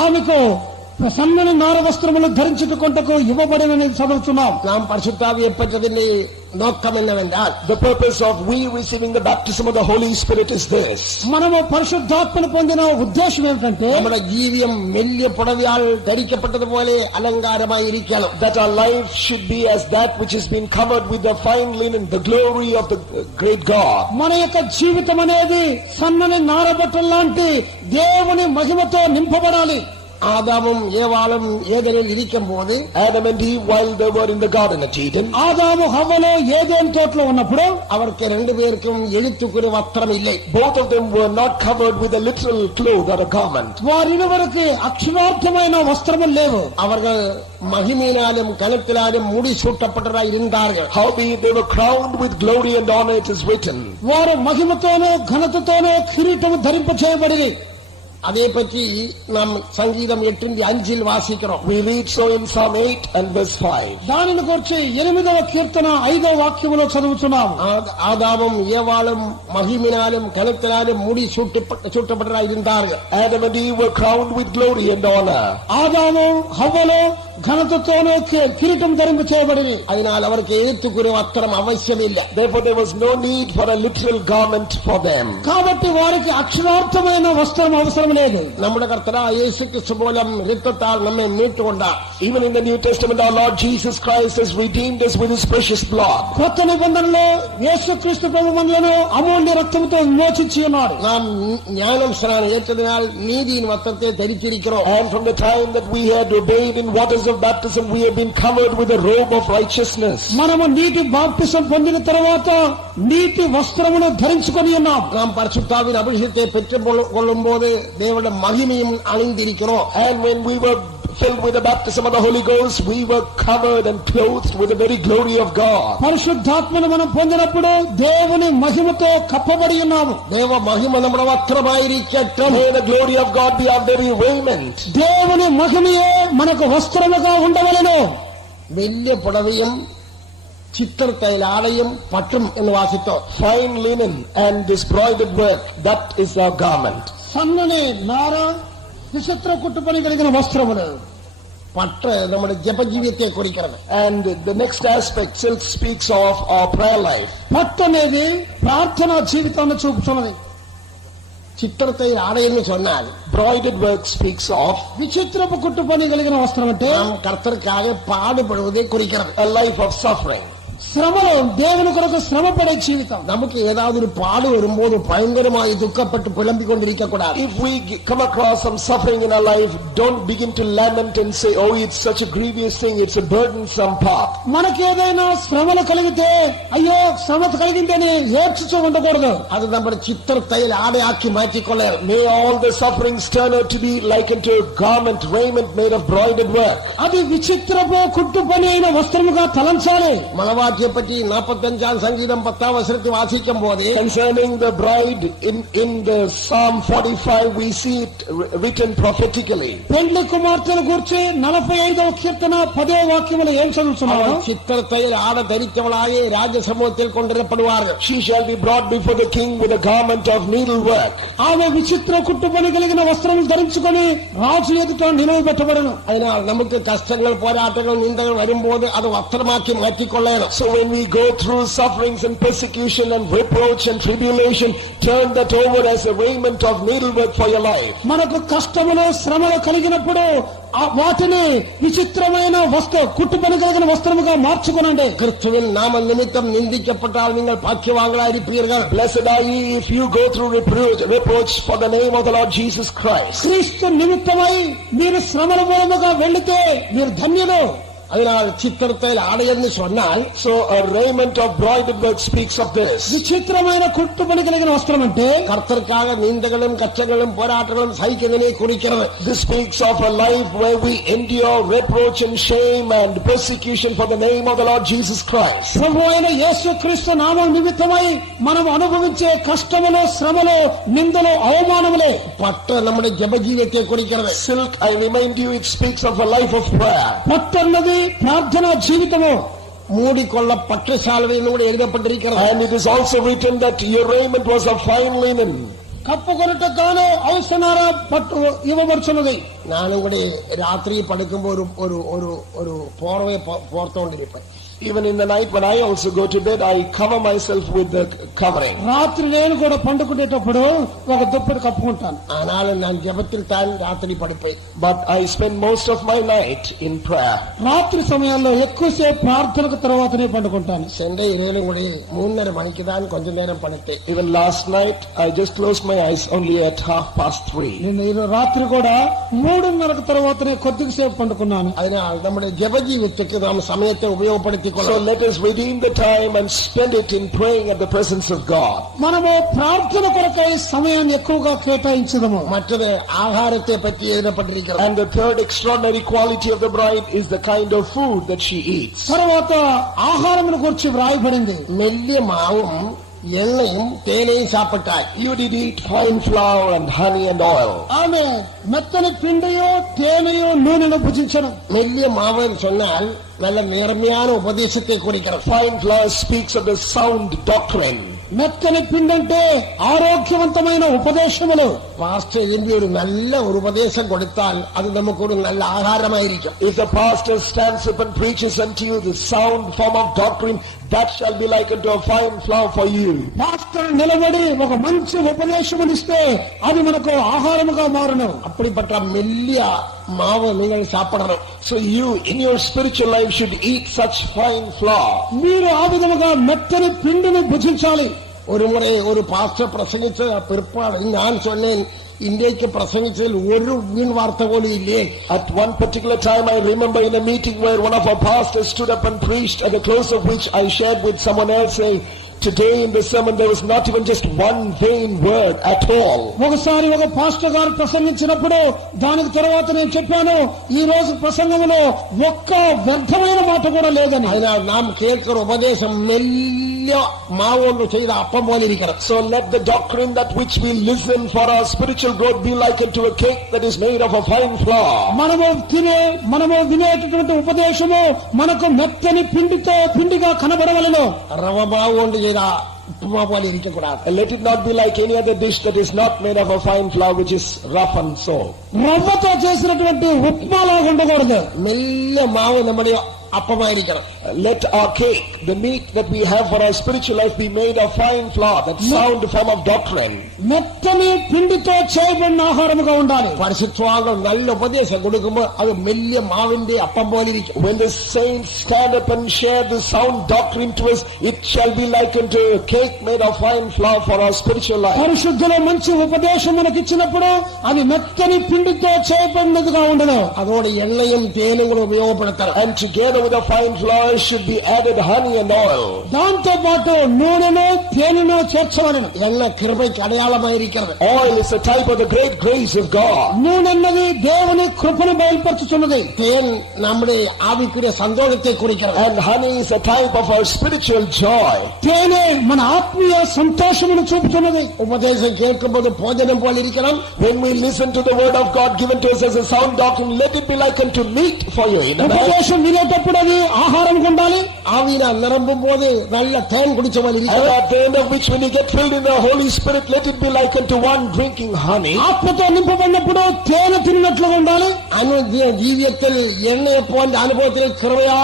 ఆమెకు సన్నని నార వస్త్రములు ధరించుటకు ఇవ్వబడినని చదువుతున్నాం. நாம் பரிசுத்தாவியை பெற்றதின் நோக்கம் என்னவென்றால், the purpose of we receiving the baptism of the Holy Spirit is this. మనము పరిశుద్ధాత్మను పొందిన ఉద్దేశం ఏమిటంటే మన జీవితం மெல்லிய புடவையால் ధరించబడ్డది పోలే అలంకారమై ఇరికలం. That our life should be as that which has been covered with the fine linen, the glory of the great God. మన యొక్క జీవితం అనేది సన్నని నార బట్టలు లాంటి దేవుని మహిమతో నింపబడాలి. ஆதாமும் ஏவாளும் ஏதேனில் இருக்கும் போது, Adam and Eve while they were in the garden at Eden, ఆదాము హవ్వలు ఏదెను తోటలో ఉన్నప్పుడు அவருக்கு 2 பேருக்கும் எழுத்துக்குரிய வஸ்திரம் இல்லை. both of them were not covered with a literal cloth or a garment. వారిరువరికి అక్షరార్థమైన వస్త్రములు లేవు. அவர்கள் மகிமையினாலும் கனத்தினாலும் முடி சூட்டப்பட்டவராய் இருந்தார்கள். Howbeit they were crowned with glory and honor, it is written. వారు మహిమతోనూ ఘనతతోనూ కిరీటము ధరింప చేయబడి. அதே பற்றி நாம் சங்கீதம் 8:5 வாசிக்கிறோம். We read so in Psalm 8 and verse 5. దానిని గురించి 8వ కీర్తన 5వ వాక్యములో చదువుతున్నాం. ஆதாமும் ஏவாளும் மகிமையினாலும் கனத்தினாலும் முடி சூட்டப்பட்டவராய் இருந்தார்கள். Adam and Eve were crowned with glory and honor. ఆదాము హవ్వలు ఘనతతోనూ కిరీటం ధరింప చేయబడింది. അതിനാൽ അവർക്ക് എഴുത്തുക്കുരു വസ്ത്രം ആവശ്യമില്ല. Therefore there was no need for a literal garment for them. కాబట్టి వారికి అక్షరార్థమైన వస్త్రం అవసరం లేదు. നമ്മുടെ കർത്താവായ യേശുക്രിസ്തു മൂലം രക്തത്താൽ നമ്മെ മീട്ടുകൊണ്ടാണ്. Even in the New Testament our Lord Jesus Christ has redeemed us with his precious blood. కొత్త నిబంధనలో యేసుక్రీస్తు ప్రభు మనలను అమూల్య రక్తముతో విమోచించి ఉన్నాడు. നാം ജ്ഞാനം സ്നാനം ഏറ്റതിനാൽ നീതിயின் വസ്ത്രത്തെ ധരിച്ചിരിக்கிறோം. And from the time that we had obeyed in waters of baptism, we have been covered with a robe of righteousness. మనము నీటి బాప్తిసం పొందిన తర్వాత నీటి వస్త్రమును ధరించుకొని ఉన్నాం. നാം പരിശുദ്ധാവിന്റെ അഭിഷേകത്തെ പെറ്റുകൊള്ളുമ്പോൾ ദൈവത്തിന്റെ മഹിമയും അണിந்திരിக்கிறோம். And when we were filled with the baptism of the Holy Ghost, we were covered and clothed with the very glory of God. పరిశుద్ధాత్మను మనం పొందినప్పుడు దేవుని మహిమతో కప్పబడి ఉన్నాము. ദൈവ മഹിമ നമ്മുടെ വസ്ത്രമായിരിക്കട്ടെ. May the glory of God be our very raiment. దేవుని మహిమయే మనకు వస్త్రముగా ఉండవలెను. വലിയ പുടവയും ചിത്രത്തൈലാടയും പട്ടും എന്ന് വാസിത്തോ. Fine linen and this broidered work, that is our garment. సన్నని నార విచిత్ర కుట్టు పని కలిగిన వస్త్రములు. പട്ട് നമ്മുടെ ജപജീവിതത്തെ കുറിക്കുന്നത്. And the next aspect, silk speaks of our prayer life. పట్టు అనేది ప్రార్థనా జీవితాన్ని చూపుతున్నది. ചിത്രത്തൈൽ ആടയെന്ന് ചൊന്നാൽ Broidered work speaks of విచిత్రపు కుట్టు పని కలిగిన వస్త్రం అంటే നാം കർത്തർക്കാകെ പാടുപെടുവതേ കുറിക്കുന്നത്. a life of suffering. శ్రమలో దేవుని కొరకు శ్రమపడే జీవితం. നമുക്ക് ഏതാതൊരു പാട് വരുമ്പോൾ ഭയങ്കരമായി ദുഃഖപ്പെട്ട് പുലമ്പിക്കൊണ്ടിരിക്കக்கூடாது. If we come across some suffering in our life, don't begin to lament and say, oh, it's such a grievous thing, it's a burdensome path. మనకి ఏదైనా శ్రమలు కలిగితే అయ్యో శ్రమ కలిగిందని ఏడ్చుతూ ఉండకూడదు. അത് നമ്മുടെ ചിത്രത്തൈൽ ആടയാക്കി മാറ്റിക്കൊള്ളണം. May all the sufferings turn out to be like into a garment, raiment made of broidered work. అది విచిత్రపు కుట్టు పని అయిన వస్త్రముగా తలంచాలి. മണവാട്ടിയെ പറ്റി 45-ാം സംഗീതം 10-ാം വചനത്തിൽ വാസിക്കുമ്പോൾ Concerning the bride, in the Psalm 45, we see it written prophetically. పెండ్లి కుమార్తెను గురించి 45వ కీర్తన 10వ వాక్యములో ఏం చదువుతున్నాము? ചിത്രത്തൈൽ ആട ധരിച്ചവളായി രാജസമൂഹത്തിൽ കൊണ്ടുവരപ്പെടുവാർ. She shall be brought before the king with a garment of needlework. ఆమె విచిత్ర కుట్టు పని కలిగిన వస్త్రములు ధరించుకొని రాజు ఎదుట నిలవబెట్టబడను. അതിനാൽ നമുക്ക് കഷ്ടങ്ങൾ പോരാട്ടങ്ങൾ നിന്ദകൾ വരുമ്പോൾ അത് വസ്ത്രമാക്കി മാറ്റിക്കൊള്ളണം. So when we go through sufferings and persecution and reproach and tribulation, turn that over as a raiment of needlework for your life. మనకు కష్టములు శ్రమలు కలిగినప్పుడు వాటిని విచిత్రమైన కుట్టు పని కలిగిన వస్త్రముగా మార్చుకోనండి. ക്രിസ്തുവിൻ നാമനിമിത്തം നിന്ദിക്കപ്പെട്ടാൽ നിങ്ങൾ ഭാഗ്യവാന്കളായിരിപ്പീர்கள். Blessed are ye if you go through reproach for the name of the Lord Jesus Christ. క్రీస్తు నిమిత్తమై మీరు శ్రమల మూలముగా వెళితే మీరు ధన్యులు. അതിനാൽ ചിത്രത്തൈൽ ആടയെന്ന് ചൊന്നാൽ So a raiment of broidered work speaks of this. విచిత్రమైన కుట్టు పని కలిగిన వస్త్రం అంటే കർത്തർക്കാകെ നിന്ദകളും കഷ്ടങ്ങളും പോരാട്ടങ്ങളും സഹിക്കുന്നതിനെ കുറിക്കുന്നത്. This speaks of a life where we endure reproach and shame and persecution for the name of the Lord Jesus Christ. ప్రభు అయిన యేసుక్రీస్తు నామం నిమిత్తమై మనం అనుభవించే కష్టములు శ్రమలు నిందలు అవమానములే. പട്ട് നമ്മുടെ ജപജീവിതത്തെ കുറിക്കുന്നത്. Silk, I remind you, it speaks of a life of prayer. పట్టు అన్నది ప్రార్థనా జీవితము. മൂടിക്കൊള്ള പട്ടുശാലവ എന്നുകൂടെ എഴുതപ്പെട്ടിരിക്കുന്നത്. And it is also written that your raiment was of fine linen. కప్పుకొనుటగాను ఔషధార పట్టు ఇవ్వబడుచున్నది. ഞാനും കൂടി രാത്രി പടുക്കുമ്പോ ഒരു പോർവയെ പോർത്തോണ്ടിരിപ്പ. Even in the night when I also go to bed, I cover myself with the covering. రాత్రి నేను కూడా పండుకునేటప్పుడు ఒక దుప్పటి కప్పుకుంటాను. ఆనాలు నేను జపത്തിൽ താൻ രാത്രി పడిపోయి. But I spend most of my night in prayer. రాత్రి సమయాల్లో ఎక్కువసేపు ప్రార్థనకు తర్వాతనే పండుకుంటాను. సెండే ఇరేలు కూడా 3:30 మణికి దాని కొంచెం నేరం పడితే. Even last night, I just closed my eyes only at 3:30. నేను రాత్రి కూడా 3:30 తర్వాతనే కొద్దిసేపు పండుకున్నాను. അതിനാൽ നമ്മുടെ ജപജീവിതത്തിൽ നാം സമയത്തെ ഉപയോഗപ്പെടുത്തി. So let us redeem the time and spend it in praying at the presence of God. మనము ప్రార్థన కొరకై సమయాన్ని ఎక్కువగా కేటాయించదము. മറ്റത് ആഹാരത്തെ പറ്റി എഴുതപ്പെട്ടിരിക്കുന്നത്. And the third extraordinary quality of the bride is the kind of food that she eats. తర్వాత ఆహారమును గురించి వ్రాయబడింది. മെല്ലിയ മാവും എണ്ണയും തേനയും സാപ്പിട്ടാൽ. You did eat fine flour and honey and oil. ఆమె మెత్తని పిండియో తేనెయో నూనెను భుజించను. മെല്ലിയ മാവ് എന്ന് ചൊന്നാൽ നല്ല നേർമயான ഉപദേശത്തെ കുറിക്കണം. Fine flour speaks of the sound doctrine. మెత్తని పిండి అంటే ఆరోగ్యవంతమైన ఉపదేశములు. പാസ്റ്റർ ഇതിന്റെ ഒരു നല്ല ഒരു ഉപദേശം കൊടുത്താൽ അത് നമുക്കൊരു നല്ല ആഹാരമായിരിക്കും. If the pastor stands up and preaches unto you the sound form of doctrine, that shall be like unto a fine flour for you. Pastor నిలబడి ఒక మంచి ఉపదేశం ఇస్తే అది మనకు ఆహారముగా మారును. அப்படிப்பட்ட மெல்லிய மாவு நீங்கள் சாப்பிடணும். So you in your spiritual life should eat such fine flour. మీరు ఆ విధముగా మెత్తని పిండిని భుజించాలి. ஒரு முறை ஒரு பாஸ்டர் பிரசங்கிச்ச பிற்பாடு நான் சொன்னேன், இன்றைக்கு பிரசங்கிச்சதில் ஒரு வீண் வார்த்தை போல இல்லையே. At one particular time I remember in a meeting where one of our pastors stood up and preached, at the close of which I shared with someone else saying, today in the sermon there was not even just one vain word at all. ఒకసారి ఒక pastor గారు ప్రసంగించినప్పుడు దానికి తర్వాత నేను చెప్పాను, ఈ రోజు ప్రసంగంలో ఒక్క వ్యర్థమైన మాట కూడా లేదని. அதனால் நாம் கேட்கிற உபதேசம் மெல்லிய மாவோடு செய்த அப்பம் போல இருக்கிறது. So let the doctrine that which we listen for our spiritual growth be likened to a cake that is made of a fine flour. మనము వినేటటువంటి ఉపదేశము మనకు మెత్తని పిండిగా కనబడవలెను. రవ మాவோடு செய்த உப்புமா போல இருக்கக்கூடாது. And let it not be like any other dish that is not made of a fine flour which is rough and so. రవ్వతో చేసినటువంటి ఉప్మాలాగా ఉండకూడదు. మెల్ల మావు நம்முடைய அப்பமாயிருக்கிறது. Let our cake, the meat that we have for our spiritual life, be made of fine flour, that sound form of doctrine. మెత్తని పిండితో చేయబడిన ఆహారముగా ఉండాలి. పరిశుద్ధంగా நல்ல ఉపదేశం கொடுக்கும்போது அது மெல்லிய மாவிന്റെ அப்பம் போல இருக்கும். When the saints stand up and share the sound doctrine to us, it shall be likened to a cake made of fine flour for our spiritual life. పరిశుద్ధుల మంచి ఉపదేశం మనకి ఇచ్చినప్పుడు అది మెత్తని పిండితో చేయబడినదిగా ఉండదు. அதோட எண்ணெயும் தேனும் கூட ఉపయోగపడతారు. And together with a fine flour should be added honey and oil. దాంతో పాటు నూనెను తేనెను చేర్చవలెను. எண்ணெய் கிருபைக்கு அடையாளமாயிருக்கிறது. Oil is a type of the great grace of God. నూనె అన్నది దేవుని కృపను బయలుపరుచుతున్నది. தேன் நம்முடைய ஆவிக்குரிய சந்தோஷத்தை குறிக்கிறது. And honey is a type of our spiritual joy. తేనె మన ఆత్మీయ సంతోషమును చూపుతున్నది. ఉపదేశం கேட்கும்போது భోజనం போல இருக்கிறது. When we listen to the word of God given to us as a sound doctrine, let it be likened to meat for you. ఉపదేశం వినేటప్పుడు అది ఆహారం ఉండాలి. ఆవిన నిరంబుం పోదు நல்ல தேன் குடிச்ச மாதிரி And at the end of which, when you get filled in the Holy Spirit, let it be likened to one drinking honey. ఆత్మతో నింపబడినప్పుడు తేనె తిన్నట్లుగా ఉండాలి. జీవితத்தில் எண்ணெயை போன்ற అనుభవத்தில் కృపయా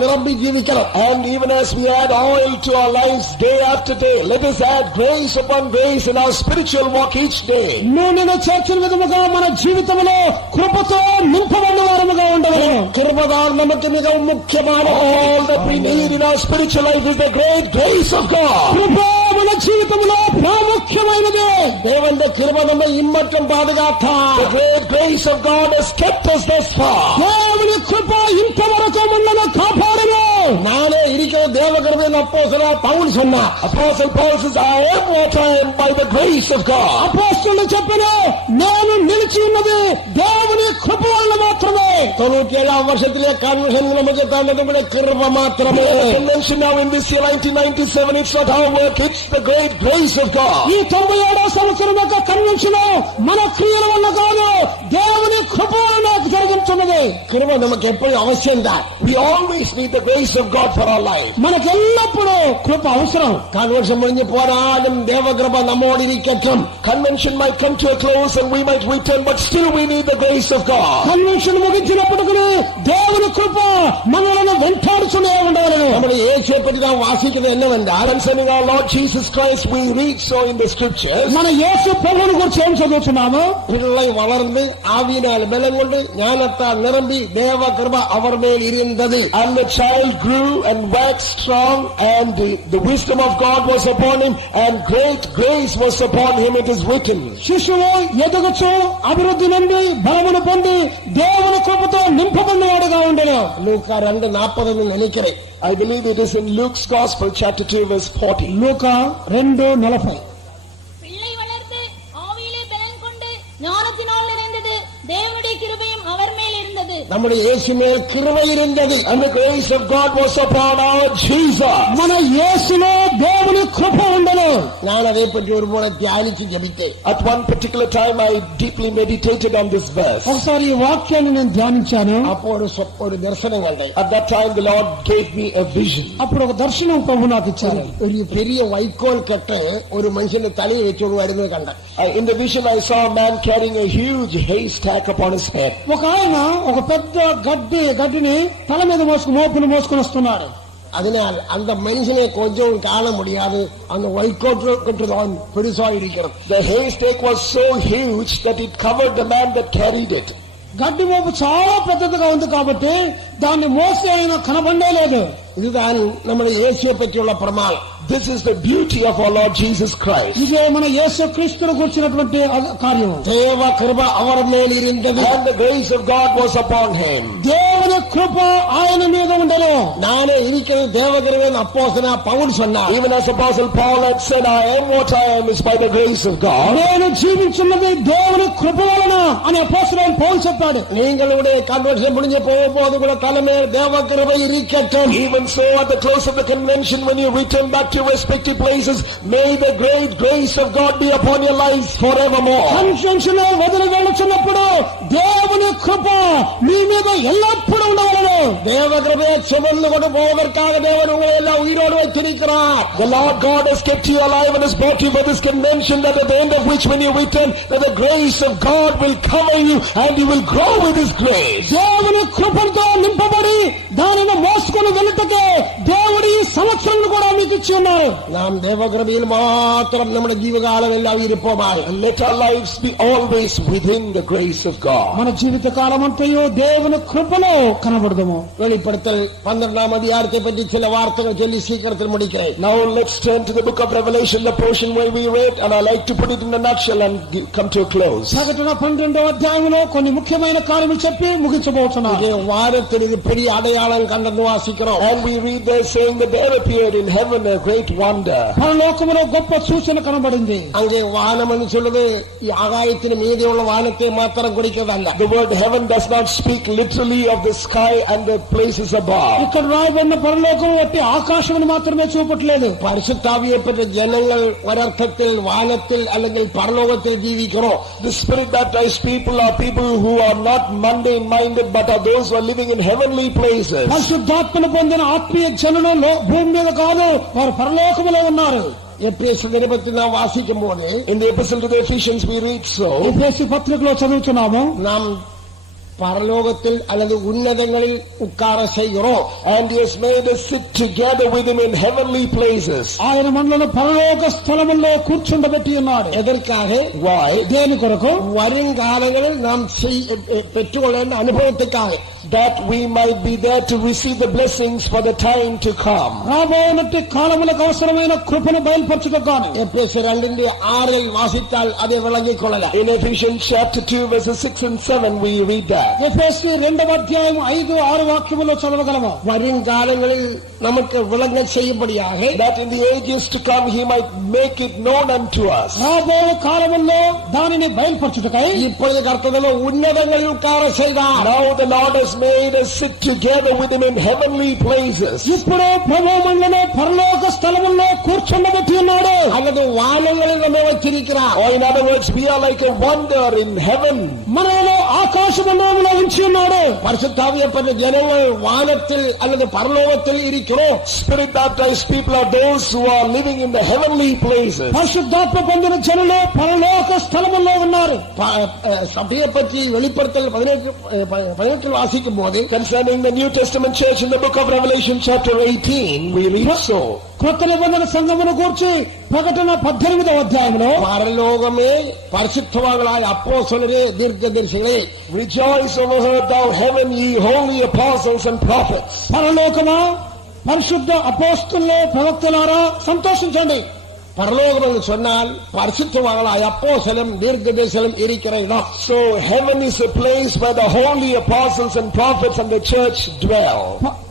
నిరంబి జీవించడం. And even as we add oil to our lives day after day, let us add grace upon grace in our spiritual walk each day. నూనెను చేర్చిన విధముగా మన జీవితంలో కృపతో నింపబడిన వారముగా ఉండవలెను. కృపదానం நமக்கு மிகவும் முக்கியமான. All that we need in our spiritual life is the great grace of God. కృప మన జీవితంలో ప్రాముఖ్యమైనది. தேவனுடைய கிருபை நம்மை இம்மட்டும் பாதுகாத்தார். The great grace of God has kept us thus far. దేవుని కృప ఇంతవరకు మనల్ని కాపాడను. நானே இருக்கிற தேவ கிருபையின் அப்போஸ்தலர் பவுல் சொன்னார். Apostle Paul says, I am what I am by the grace of God. అపోస్తలుడు చెప్పారు, నేను నిలిచి ఉన్నది దేవుని కృప వల్ల మాత్రమే. 97 வருஷத்திலே கன்வென்ஷன் நமக்கு தந்தது கிருபை மாத்திரమే. Convention now in this year 1997, it's not our work, it's the great grace of God. ఈ 97వ సంవత్సరం యొక్క కన్వెన్షన్ మన క్రియల వల్ల కాదు, దేవుని కృప వల్ల జరుగుతున్నది. கிருபை நமக்கு எப்படி அவசியம் தான். We always need the grace of God for our life. మనకు ఎల్లప్పుడూ కృప అవసరం. கன்வென்ஷன் முடிஞ்சு போனாலும் தேவ கிருபை நம்மோடு இருக்கட்டும். Convention might come to a close and we might return, but still we need the grace of God. Convention ముగించినప్పటికీ దేవుని కృప మనలను వెంటాడుతూనే ఉండవలెను. நம்முடைய இயேசுவை பற்றி நாம் வாசிக்கிறது என்னவென்றால், concerning our Lord Jesus Christ, we read so in the scriptures. మన యేసు ప్రభువుని గురించి ఏం చదువుతున్నాము? பிள்ளை வளர்ந்து ஆவியினால் பலம் கொண்டு ஞானத்தால் நிரம்பி தேவ கிருபை அவர் மேல் இருந்தது. And the child grew and waxed strong, and the wisdom of God was upon him, and great grace was upon him, it is written. శిశువు ఎదుగుచు అభివృద్ధి నుండి బలమును పొంది దేవుని కృపతో నింపబడినవాడుగా ఉండెను. లూకా 2:40 நினைக்கிறேன். I believe it is in Luke's Gospel, chapter 2, verse 40. లూకా 2:40. பிள்ளை வளர்ந்து ஆவியிலே பலன் கொண்டு ஞானத்தினால் நிறைந்தது, தேவனுடைய கிருபையும் அவர் மேல் இருந்தது. நம்முடைய இயேசு மேல் கிருபை இருந்தது. And the grace of God was upon our Jesus. మన యేసులో దేవుని కృప ఉండెను. ഞാൻ അതേപ്പറ്റി ഒരുപോലെ ധ്യാനിച്ച് ജപിച്ചേ. At one particular time I deeply meditated on this verse. ఒకసారి ఈ వాక్యాన్ని నేను ధ్యానించాను. അപ്പോൾ ഒരു ദർശനം കണ്ടേ. At that time the Lord gave me a vision. అప్పుడు ఒక దర్శనం ప్రభు నాకు ఇచ్చారు. ഒരു പെരിയ വൈക്കോൽ കെട്ട് ഒരു മനുഷ്യന്റെ തലയിൽ വെച്ചുകൊണ്ട് വരുന്നത് കണ്ട. In the vision I saw a man carrying a huge haystack upon his head. ఒక ఆయన ఒక పెద్ద గడ్డిని తల మీద మోపును మోసుకొని వస్తున్నాడు. അതിനാൽ அந்த மனுஷனை கொஞ்சம் காண முடியாது. அந்த வைக்கோல் கட்டுதான் பெருசா இருக்கிறது. The haystack was so huge that it covered the man that carried it. గడ్డి మోపు చాలా పెద్దదిగా ఉంది కాబట్టి దాన్ని మోసి ఆయన కనబడే లేదు. இதுதான் நம்முடைய இயேசுவை பற்றியுள்ள பிரமாணம். This is the beauty of our Lord Jesus Christ. ఇదే మన యేసు క్రీస్తును గురించినటువంటి కార్యం. దేవ కృప అవర్ మేల్ ఇరిందది. And the grace of God was upon him. దేవుని కృప ఆయన మీద ఉండెను. నానే ఇరికిన దేవ కృపను అపోస్తలుడైన పౌలు சொன்னார். Even as Apostle Paul had said, I am what I am is by the grace of God. నేను జీవించున్నది దేవుని కృప వలన అని అపోస్తలుడైన పౌలు చెప్పాడు. நீங்களுடைய கன்வென்ஷன் முடிஞ்சு போகும்போது கூட தலைமையில் தேவ கிருபை இருக்கட்டும். Even so, at the close of the convention, when you return back to your respective places, may the great grace of God be upon your lives forevermore. Convention వదిలి వెళ్ళుచున్నప్పుడు దేవుని కృప మీ మీద ఎల్లప్పుడూ ఉండవలెను. தேவ கிருபையை சுமந்துകൊണ്ട് போவதற்காக தேவன் உங்களை எல்லாம் உயிரோடு வைத்திருக்கிறார். The Lord God has kept you alive and has brought you for this convention, that at the end of which, when you return, that the grace of God will cover you and you will grow with His grace. దేవుని కృపతో నింపబడి దానిని మోసుకొని వెళ్ళటకే దేవుడి సంవత్సరం కూడా మీకు ఇచ్చి ఉన్నారు. நாம் தேவ கிருபையில் மாத்திரம் நம்முடைய జీవకాలం எல்லாம் இருப்போமாக. And let our lives be always within the grace of God. మన జీవిత కాలం అంతయు దేవుని కృపలో కనబడదము. வெளிப்படுத்தல் 12ஆம் அதிகாரத்தை பற்றி சில வார்த்தைகள் சொல்லி சீக்கிரத்தில் முடிக்கிறேன். Now let's turn to the book of Revelation, the portion where we read, and I like to put it in a nutshell and come to a close. ప్రకటన 12వ అధ్యాయంలో కొన్ని ముఖ్యమైన కార్యములు చెప్పి ముగించబోతున్నాను. ఈ వారத்தில் ఇది பெரிய అடையாளం కండను వాసిக்கிறோம். And we read there saying that there appeared in heaven a great wonder. పరలోకములో గొప్ప సూచన కనబడింది. அங்கே வானம் என்று சொல்லுது ஆகாயத்தின் மீது உள்ள வானத்தை மாத்திரம் குறிக்கிறதல்ல. The word heaven does not speak literally of the sky and the places above. ఇక్కడ రాయబడిన పరలోకం వంటి ఆకాశమును మాత్రమే చూపట్లేదు. పరిశుద్ధావిயை பெற்ற ஜனங்கள் ஒரர்த்தத்தில் வானத்தில் அல்லது பரலோகத்தில் ஜீவிக்கிறோம். The spirit baptized people are people who are not mundane minded but are those who are living in heavenly places. పరిశుద్ధాత్మను పొందిన ఆత్మీయ జనులు భూమి మీద కాదు, వారు పరలోకములో ఉన్నారు. ఎఫెసీయుల నిబద్ధత நாம் వాసిக்கும் போது, in the epistle to the Ephesians we read so, ఎఫెసీ పత్రికలో చదువుతున్నాము, நாம் பரலோகத்தில் அல்லது உன்னதங்களில் உட்கார செய்கிறோம். And He has made us sit together with Him in heavenly places. ఆయన మనలను పరలోక స్థలములో కూర్చుండబెట్టి ఉన్నాడు. எதற்காக? Why? దేని కొరకు? வருங்காலங்களில் நாம் பெற்றுக்கொள்ள అనుభవத்துக்காக. That we might be there to receive the blessings for the time to come. రాబోనట్టి కాలములకు అవసరమైన కృపను బయలుపరచుటగాను. ఎఫెసీ 2:6 వాసిத்தால் அதை விளங்கிக் கொள்ளலாம். In Ephesians chapter 2 verses 6 and 7 we read that. ఎఫెసీ 2వ అధ్యాయం 5-6 వాక్యములో చదవగలము. வருங்காலங்களில் நமக்கு விளங்க செய்யும்படியாக, that in the ages to come He might make it known unto us. రాబో కాలములో దానిని బయలుపరచుటకై இப்பொழுது கர்த்தர் உன்னதங்களில் உட்கார செய்தார். Now the Lord has made us sit together with Him in heavenly places. ఇప్పుడు ప్రభువు మనలను పరలోక స్థలములో కూర్చుండబెట్టి ఉన్నాడు. அல்லது வானங்களில் நம்மை வைத்திருக்கிறார். Or in other words, we are like a wonder in heaven. మనలో ఆకాశ మండలంలో ఉంచి ఉన్నాడు. పరిశుద్ధావిயை பெற்ற ஜனங்கள் வானத்தில் அல்லது பரலோகத்தில் இருக்கிறோம். Spirit baptized people are those who are living in the heavenly places. పరిశుద్ధాత్మ పొందిన జనులు పరలోక స్థలములో ఉన్నారు. సభ్య పற்றி வெளிப்படுத்தல் 18 வாசிக்கும் போது, Concerning the New Testament church in the book of Revelation chapter 18 we read so. కొత్త నిబంధన సంఘమును గూర్చి ప్రకటన 18వ అధ్యాయంలో, పరలోకమే పరిశుద్ధవాన్గளாയ అపోస్తలులే దీర్ఘదర్శిகளே, Rejoice over her, thou heaven, ye holy apostles and prophets. పరలోకమా పరిశుద్ధ అపోస్తలులే ప్రవక్తలారా సంతోషించండి. பரலோகம் என்று சொன்னால் பரிசுத்தவான்களாய் அப்போஸ்தலரும் தீர்க்கதரிசிகளும் இருக்கிற இடம். So heaven is a place where the holy apostles and prophets and the church dwell.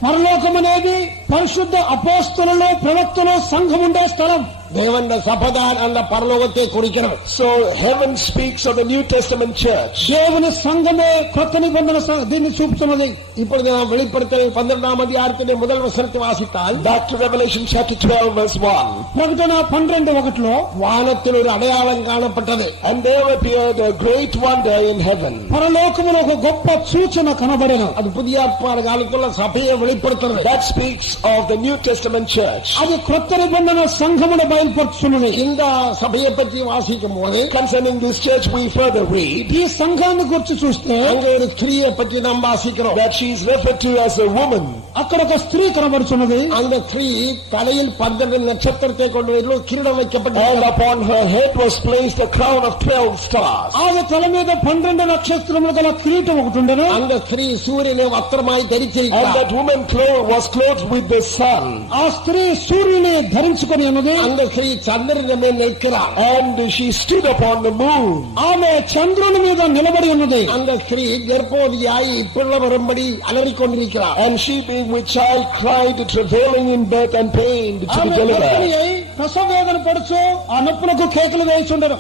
పరలోకం అనేది పరిశుద్ధ అపోస్తలులు ప్రవక్తలు సంఘం ఉండే స్థలం. தேவன் சபதான் அந்த பரலோகத்தை குறிக்கிறது. So heaven speaks of the New Testament church. దేవుని సంఘమే క్రొత్త నిబంధన దీన్ని చూపుతున్నది. இப்பொழுது நாம் வெளிப்படுத்தல் 12ஆம் அதிகாரத்திலே முதல் வசனத்தை வாசித்தால், Back to Revelation chapter 12 verse 1. ప్రకటన 12:1 வானத்தில் ஒரு அடையாளம் காணப்பட்டது. And there appeared a great wonder in heaven. పరలోకములో ఒక గొప్ప సూచన కనబడెను. அது புதிய ஏற்பாடு காலத்துல சபையை வெளிப்படுத்துறது. That speaks of the New Testament church. అది క్రొత్త నిబంధన సంఘమును బయలుపరుచున్నది. இந்த సభையை பற்றி வாசிக்கும் போது Concerning this church we further read ఈ సంఘాన్ని గురించి చూస్తే அங்க ஒரு ஸ்திரீயை பற்றி நாம் வாசிக்கிறோம். that she is referred to as a woman. అక్కడ ఒక స్త్రీ కనబడుచున్నది. அந்த ஸ்திரீ தலையில் 12 நட்சத்திரத்தை கொண்டு வந்து கிரீடம் And வைக்கப்பட்டது. upon her head was placed a crown of 12 stars. ఆమె తల మీద 12 నక్షత్రములు గల కిరీటం ఒకటి ఉండెను. அந்த ஸ்திரீ சூரியனை வஸ்திரமாய் And தரித்திருக்கிறார். that woman was clothed with the sun. ఆ స్త్రీ సూర్యుని ధరించుకొని ఉన్నది. அந்த ஸ்திரீ சந்திரன் மேல் நிற்கிறார். And she stood upon the moon. ఆమె చంద్రుని మీద నిలబడి ఉన్నది. அந்த ஸ்திரீ கர்ப்பவதியாய் பிள்ளை வரும்படி அலறிக் கொண்டிருக்கிறார். And she being with child cried, travailing in birth and pained to be ఆమె delivered. గర్భిణి అయి ప్రసవ వేదన పడుచు ఆ నొప్పులకు కేకలు వేయుచుండెను.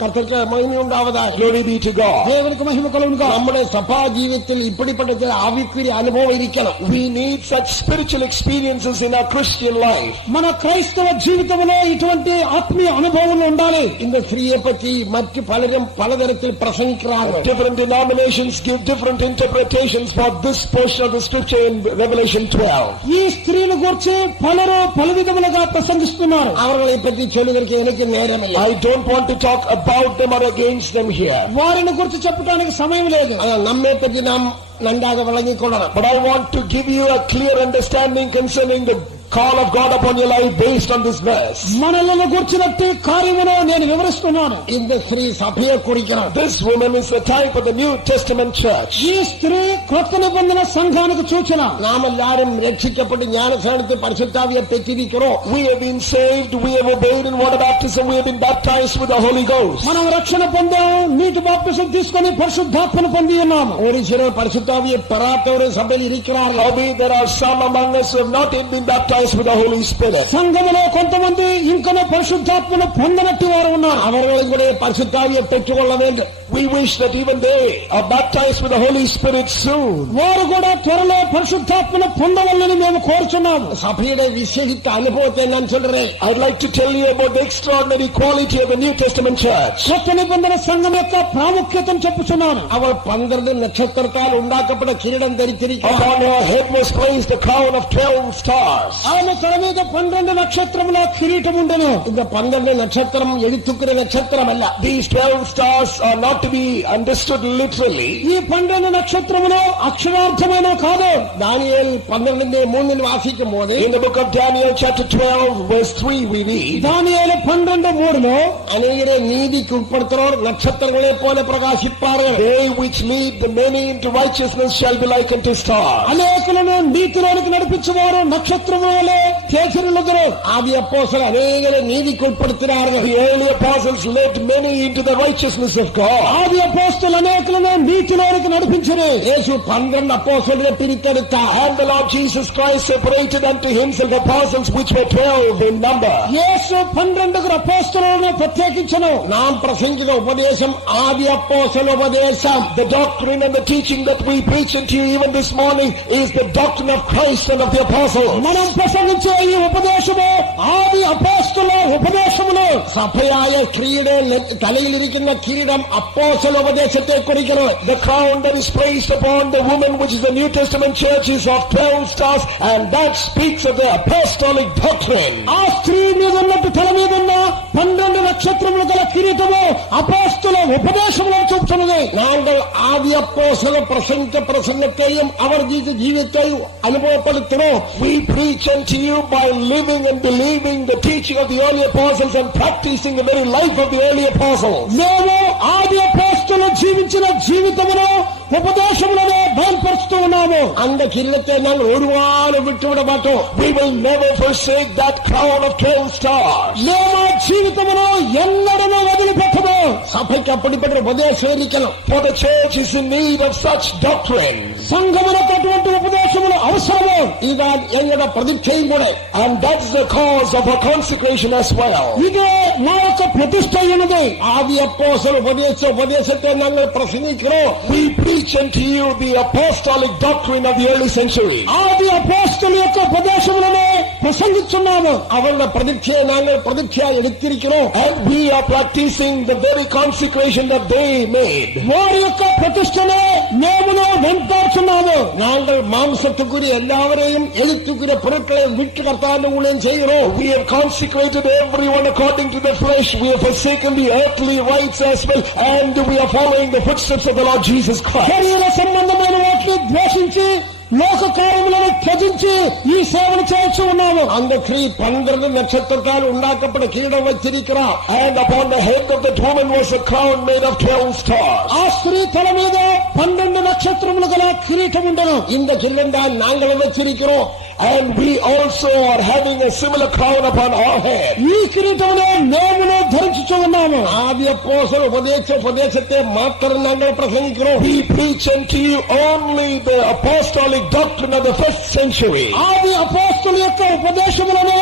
கர்த்தருக்கு மகிமை உண்டாவதாக. Glory be to God. దేవునికి మహిమ కలుగునుగా. நம்முடைய சபா ஜீவித்தில் இப்படிப்பட்ட ஆவிக்குரிய அனுபவம் இருக்கணும். We need such spiritual experiences in our Christian life. మన క్రైస్తవ జీవితంలో ఇటువంటి ఆత్మీయ అనుభవాలు ఉండాలి. இந்த ஸ்திரீயை பற்றி மற்ற பலரும் பலதரத்தில் பிரசங்கிக்கிறார்கள். Different denominations give different interpretations for this portion of the scripture in Revelation 12. ఈ స్త్రీని గురించి పలురు పలు విధములుగా ప్రసంగిస్తున్నారు. அவர்களை பற்றி சொல்வதற்கு எனக்கு நேரம் இல்லை. I don't want to talk about them or against them here. వారిని గురించి చెప్పడానికి సమయం లేదు. ஆனால் நம்மை பற்றி நாம் நன்றாக விளங்கிக் கொள்ளலாம். But I want to give you a clear understanding concerning the call of God upon your life based on this verse. మనలను గుర్చినట్టు కార్యమును నేను వివరిస్తున్నాను. இந்த ஸ்திரீ சபையை குறிக்கிறார். This woman is the type of the New Testament church. ఈ స్త్రీ క్రొత్త నిబంధన సంఘానికి సూచన. நாம் எல்லாரும் ரட்சிக்கப்பட்டு ஞானஸ்நானத்தை பரிசுத்தாவியை பெற்றிருக்கிறோம். We have been saved, we have obeyed in water baptism, we have been baptized with the Holy Ghost. మనం రక్షణ పొందాము, నీటి బాప్తిసం తీసుకొని పరిశుద్ధాత్మను పొంది ఉన్నాము. ஒரு சிலர் பரிசுத்தாவியை பெறாதவர்கள் சபையில் இருக்கிறார்கள். Howbeit there are some among us who have not yet been baptized with the Holy Spirit. సంఘములో కొంతమంది ఇంకా పరిశుద్ధాత్మను పొందనట్టు వారు ఉన్నారు. அவர்களும் கூட பரிசுத்தாவியை பெற்றுக்கொள்ள வேண்டும். We wish that even they are baptized with the Holy Spirit soon. వారు కూడా త్వరలో పరిశుద్ధాత్మను పొందవాలని మేము కోరుచున్నాము. சபையுடைய விசேஷித்த அனுபவத்தை நான் சொல்றேன். I'd like to tell you about the extraordinary quality of the New Testament church. కొత్త నిబంధన సంఘం యొక్క ప్రాముఖ్యతను చెప్పుచున్నాను. அவள் 12 நட்சத்திரத்தால் உண்டாக்கப்பட்ட கிரீடம் தரித்திருக்கிறார். Upon her head was placed a crown of 12 stars. ఆమె తల మీద 12 నక్షత్రముల కిరీటం ఉండెను. இந்த 12 நட்சத்திரம் எழுத்துக்கிற நட்சத்திரம் அல்ல. These 12 stars are not to be understood literally. ఈ 12 నక్షత్రములు అక్షరార్థమైన కాదు. தானியேல் 12:3 வாசிக்கும் போது In the book of Daniel chapter 12 verse 3 we read, దానియేలు 12:3 அநேகரை நீதிக்கு உட்படுத்துவோர் நட்சத்திரங்களே போல பிரகாசிப்பார்கள். they which lead the many into righteousness shall be like unto stars. అనేకులను నీతిలోనికి నడిపించువారు నక్షత్రములే తేజరిల్లుదురు. ஆதி அப்போஸ்தலர் அநேகரை நீதிக்கு உட்படுத்தினார்கள். The early apostles led many into the righteousness of God. ఆది అపోస్తలు అనేకులను నీతిలోనికి నడిపించరు. இயேசு 12 அப்போஸ்தலரை பிரித்தெடுத்தார். And the Lord Jesus Christ separated unto himself apostles which were 12 in number. యేసు 12 అపోస్తలులను ప్రత్యేకించెను. நாம் பிரசங்கிக்கிற உபதேசம் ஆதி அப்போஸ்தல உபதேசம். The doctrine and the teaching that we preach unto you even this morning is the doctrine of Christ and of the apostles. మనం ప్రసంగించే ఈ ఉపదేశము ఆది అపోస్తల ఉపదేశములు. சபையாய கிரீட தலையில் இருக்கின்ற கிரீடம் அப்போஸ்தல உபதேசத்தை குறிக்கிறது. The crown that is placed upon the woman which is the New Testament church is of 12 stars, and that speaks of the apostolic doctrine. ఆ స్త్రీ మీద ఉన్నట్టు తల మీద ఉన్న 12 నక్షత్రములు గల కిరీటము అపోస్తల ఉపదేశములను చూపుతున్నది. நாங்கள் ஆதி அப்போஸ்தல பிரசங்கித்த பிரசங்கத்தையும் அவர் ஜீவித்தையும் அனுபவப்படுத்தினோம். We preach unto you by living and believing the teaching of the early apostles and practicing the very life of the early apostles. మేము ఆది అపోస్తలు జీవించిన జీవితమును ఉపదేశములను బయలుపరుస్తూ ఉన్నాము. அந்த கிரீடத்தை நாங்கள் ஒருவாறு விட்டுவிட மாட்டோம். We will never forsake that crown of 12 stars. మేము జీవితమును ఎన్నడూ వదిలిపెట్టము. సభకి అప్పటిపడి ఉపదేశం ఇరికలం. For the church is in need of such doctrines. సంఘములకు అటువంటి ఉపదేశములు అవసరము. ఇదా ఎంగడ ప్రతిష్టయం కూడా. And that's the cause of our consecration as well. ఇదే మా యొక్క ప్రతిష్ట అయినది. ఆది అపోస్తలుల ఉపదేశத்தை நாங்கள் பிரசங்கிக்கிறோம். We preach unto you the apostolic doctrine of the early century. ఆది అపోస్తలుల యొక్క ఉపదేశములను ప్రసంగిస్తున్నాము. அவருடைய பிரதிஷ்டையை நாங்கள் பிரதிஷ்டையா எடுத்திருக்கிறோம். And we are practicing the very consecration that they made. వారి యొక్క ప్రతిష్టనే మేమును వెంటాడుతున్నాము. நாங்கள் மாம்சத்துக்குரிய எல்லாவரையும் எழுத்துக்குரிய பொருட்களை விட்டு கர்த்தாவின் ஊழியம் செய்கிறோம். We have consecrated everyone according to the flesh. We have forsaken the earthly rights as well, and we are following the footsteps of the Lord Jesus Christ. శరీర సంబంధమైన వాటిని ద్వేషించి లోక కార్యములను త్యజించి ఈ సేవలు చేయొచ్చు ఉన్నాము. அந்த ஸ்ரீ 12 நட்சத்திரத்தால் உண்டாக்கப்பட்ட கிரீடம் வச்சிருக்கிறார். And upon the head of that woman was a crown made of 12 stars. ఆ స్త్రీ తల మీద 12 నక్షత్రములు గల కిరీటం ఉండను. இந்த கிரீடம் தான் நாங்கள் வச்சிருக்கிறோம். And we also are having a similar crown upon our head. ఈ కిరీటమునే మేమును ధరించుచు ఉన్నాము. ఆది అపోస్తలుల ఉపదేశத்தை మాత్రం நாங்கள் ప్రసంగిக்கிறோம். We preach unto you only the apostolic doctrine of the first century. ఆది అపోస్తలుల యొక్క ఉపదేశములను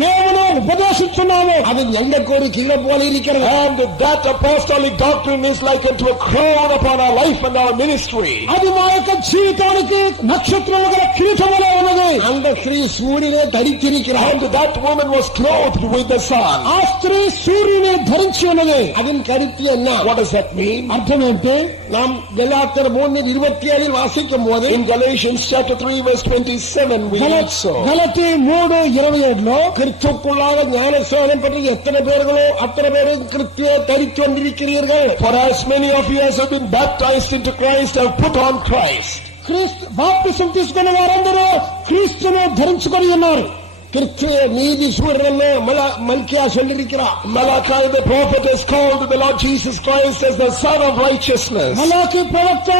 మేమును ఉపదేశిస్తున్నాము. అది ఎండకు ஒரு கிரீடம் போல இருக்கிறது. And that apostolic doctrine is like unto a crown upon our life and our ministry. అది మా యొక్క జీవితానికి నక్షత్రముల గల కిరీటములే ఉన్నది. அந்த ஸ்ரீ சூரியனை தரித்திருக்கிறார். And that woman was clothed with the sun. ఆ స్త్రీ సూర్యుని ధరించి ఉన్నది. அதன் கருத்து என்ன? What does that mean? అర్థం ఏంటి? நாம் கலாத்தியர் 3:27 வாசிக்கும் போது In Galatians chapter 3 verse 27 we read so. గలతీ 3:27లో கிறிஸ்துக்குள்ளாக ஞானஸ்நானம் பற்றி எத்தனை பேர்களோ அத்தனை பேரும் கிறிஸ்துவை தரித்து வந்திருக்கிறீர்கள். For as many of you as have been baptized into Christ have put on Christ. క్రీస్తు బాప్తిసం తీసుకున్న వారందరూ క్రీస్తును ధరించుకొని ఉన్నారు. கிறிஸ்துவ நீதி சூரியன் மல்கியா சொல்லியிருக்கிறார். Malachi the prophet has called the Lord Jesus Christ as the Son of Righteousness. మలాకి ప్రవక్త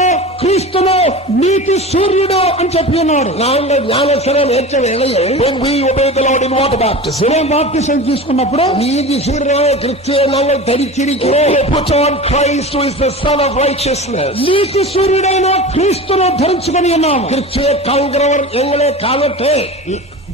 క్రీస్తును నీతి సూర్యుడు అని చెప్పి ఉన్నాడు. நாங்கள் ஞானஸ்நானம் ஏற்ற வேளையில் When we obey the Lord in water baptism, బాప్తిసం తీసుకున్నప్పుడు நீதி சூரியனான கிறிஸ்துவை நாங்கள் தரித்திருக்கிறோம். we put on Christ who is the Son of Righteousness. నీతి సూర్యుడైన క్రీస్తును ధరించుకొని ఉన్నాము. கிறிஸ்துவை காண்கிறவர் எங்களை காணட்டே.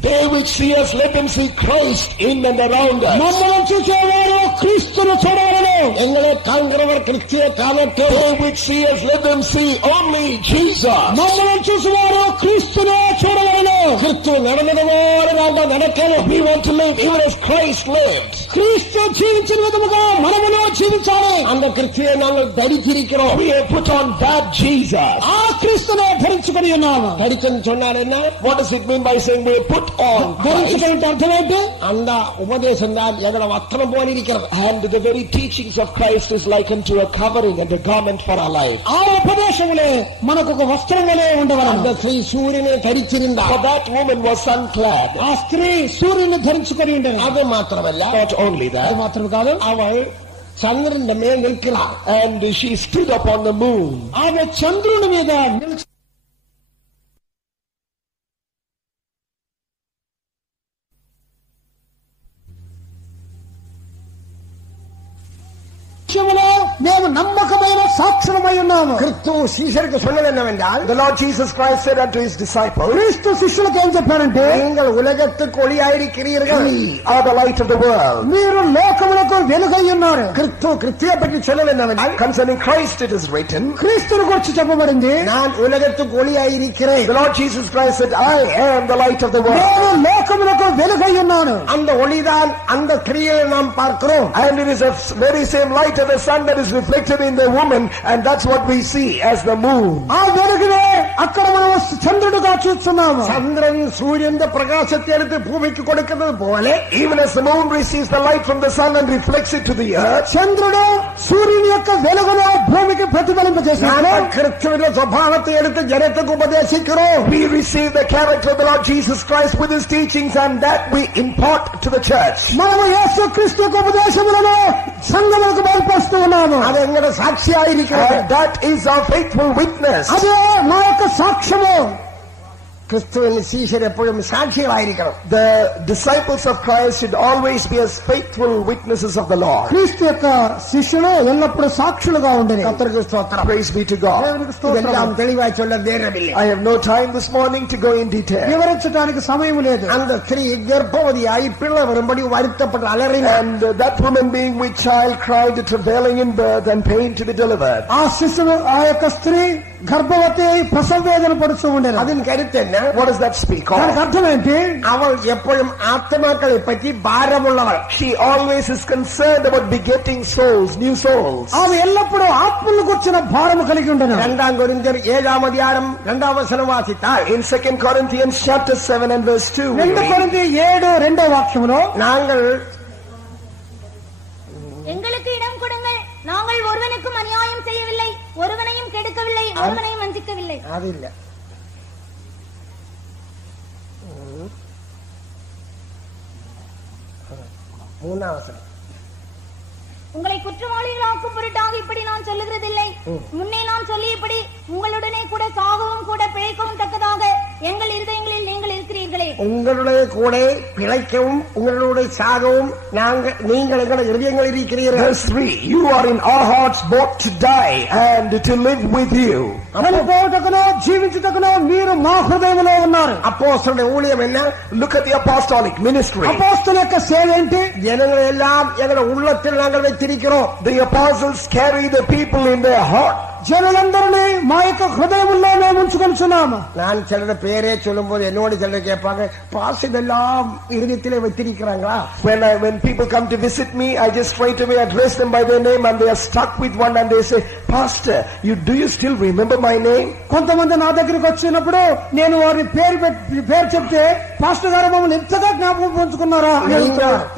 They which see us, let them see Christ in and around us. మమ్మల్ని చూసేవారు క్రీస్తును చూడాలను. எங்களை காண்கிறவர் கிறிஸ்துவை காணட்டே. They which see us, let them see only Jesus. మమ్మల్ని చూసేవారు క్రీస్తును చూడలను. கிறிஸ்து நடந்தது போல நாங்கள் நடக்கணும். We want to live even as Christ lived. క్రీస్తు జీవించిన విధముగా మనమును జీవించాలి. அந்த கிறிஸ்துவை நாங்கள் தரித்திருக்கிறோம். We have put on that Jesus. ఆ క్రీస్తును ధరించుకొని ఉన్నాము. தரித்தன்னு சொன்னார் என்ன? What does it mean by saying we have put on Christ? ధరించుకునే అర్థం ఏంటి? அந்த உபதேசம் தான் எங்களை வஸ்திரம் போல இருக்கிறது. And the very teachings of Christ is likened to a covering and a garment for our life. ఆ ఉపదేశములే మనకు ఒక వస్త్రం వలె ఉండవలను. அந்த ஸ்ரீ சூரியனை தரித்திருந்தார். For that woman was sun-clad. ఆ స్త్రీ సూర్యుని ధరించుకొని ఉండేది. அது மாத்திரமல்ல, Not only అది that, మాత్రం కాదు, அவள் சந்திரன் மேல் நிற்கிறார். and she stood upon the moon. ఆమె చంద్రుని మీద నిలిచి మేము నమ్మకమైన సాక్షులమై ఉన్నాము. கிறிஸ்து சீஷருக்கு சொன்னது என்னவென்றால், The Lord Jesus Christ said unto his disciples, క్రీస్తు శిష్యులకు ఏం చెప్పారంటే, நீங்கள் உலகத்துக்கு ஒளியாயிருக்கிறீர்கள். "We are the light of the world." మీరు లోకములకు వెలుగై ఉన్నారు. கிறிஸ்துவை பற்றி சொன்னது என்னவென்றால், Concerning Christ it is written, క్రీస్తుని గురించి చెప్పబడింది, நான் உலகத்துக்கு ஒளியாயிருக்கிறேன். the Lord Jesus Christ said, "I am the light of the world." నేను లోకములకు వెలుగై ఉన్నాను. அந்த ஒளிதான் அந்த ஸ்திரீயை நாம் பார்க்கிறோம். And it is a very same light of the sun that is reflected in the woman, and that's what we see as the moon. ఆ వెలుగునే అక్కడ మనం చంద్రుడుగా చూస్తున్నాము. சந்திரன் சூரியன் பிரகாசத்தை எடுத்து பூமிக்கு கொடுக்கிறது போல, Even as the moon receives the light from the sun and reflects it to the earth, చంద్రుడు సూర్యుని యొక్క వెలుగును భూమికి ప్రతిఫలింపజేసినాడు. கிறிஸ்துவின் சுபாவத்தை எடுத்து ஜனத்துக்கு உபதேசிக்கிறோம். we receive the character of the Lord Jesus Christ with his teachings, and that we impart to the church. మనము యేసు క్రీస్తు యొక్క ఉపదేశములను సంఘములకు బయలుపరుస్తూ ఉన్నాము. அது எங்கட சாட்சியாயிருக்கிறது. And that is our faithful witness. అదే మా యొక్క సాక్ష్యము. ക്രിസ്തുവിന് ശിഷ്യർ എപ്പോഴും സാക്ഷികളായിരിക്കണം. The disciples of Christ should always be as faithful witnesses of the Lord. క్రీస్తు యొక్క శిష్యులు ఎల్లప్పుడూ సాక్షులుగా ఉండేది. കർത്തൃക്ക് സ്തോത്രം. Praise be to God. ഇതെല്ലാം തെളിവായി ചൊല്ലാൻ നേരമില്ല. I have no time this morning to go in detail. వివరించడానికి సమయం లేదు. அந்த ஸ்திரீ ഗർഭവതിയായി പിള്ള വരുമ്പടി വരുത്തപ്പെട്ട അലറി. And that woman being with child cried, travailing in birth and pain to be delivered. ఆ శిశువు ఆ యొక్క స్త్రీ గర్భవతి అయి ప్రసవ వేదన పడుతూ ఉండేది. അതിന് കരുത്തന്നെ. What does that speak of? దానికి అర్థం ఏంటి? അവൾ എപ്പോഴും ആത്മാക്കളെ പറ്റി ഭാരമുള്ളവൾ. She always is concerned about begetting souls, new souls. ఆమె ఎల్లప్పుడూ ఆత్మలను గురించిన భారము కలిగి ఉండేది. 2 കൊരിന്ത്യർ 7-ാം അധ്യായം 2-ാം വചനം വാസിത്താൽ In 2 Corinthians chapter 7 and verse 2, 2 కొరింథీ 7 2వ వాక్యములో நாங்கள் எங்களுக்கு இடம் கொடுங்கள், நாங்கள் ஒருவனுக்கும் அநியாயம் செய்யவில்லை, ஒருவனையும் கெடுக்கவில்லை, ஒருவனையும் வஞ்சிக்கவில்லை. അതില്ല. 3-ാം വചനം. உங்களை குற்றவாளிகளாக்கும் பொருட்டாக இப்படி நான் சொல்லுகிறதில்லை. முன்னே நான் சொல்லியபடி உங்களுடனே கூட சாகவும் கூட பிழைக்கவும் தக்கதாக எங்கள் இருதயங்களில் நீங்கள் இருக்கிறீர்களே. உங்களுடைய கூட பிழைக்கவும் உங்களுடைய சாகவும் நீங்கள் எங்கள் இருதயங்களில் இருக்கிறீர்கள். Verse 3, you are in our hearts both to die and to live with you. చనిపోటకునో జీవించుటకునో మీరు మా హృదయంలో ఉన్నారు. అపోస్తలుల ఊழிయం என்ன? Look at the apostolic ministry. అపోస్తలుల యొక్క సేవ ఏంటి? జనങ്ങളെല്ലാം எங்கள் உள்ளத்தில் நாங்கள் வைத்திருக்கிறோம். The apostles carry the people in their heart. జనులందరినీ మా యొక్క హృదయంలో మేము ఉంచుకొనిచున్నాము. நான் சிலர பேரே சொல்லும்போது என்னோட சிலர் கேட்பாங்க, பாஸ் இதெல்லாம் இருதயத்திலே வைத்திருக்கிறாங்களா? When people come to visit me, I just straight away address them by their name and they are stuck with one and they say, Pastor, do you still remember my name? కొంతమంది నా దగ్గరికి వచ్చినప్పుడు నేను వారి పేరు చెప్తే, pastor గారు మమ్మల్ని ఎంతగా జ్ఞాపకం ఉంచుకున్నారా?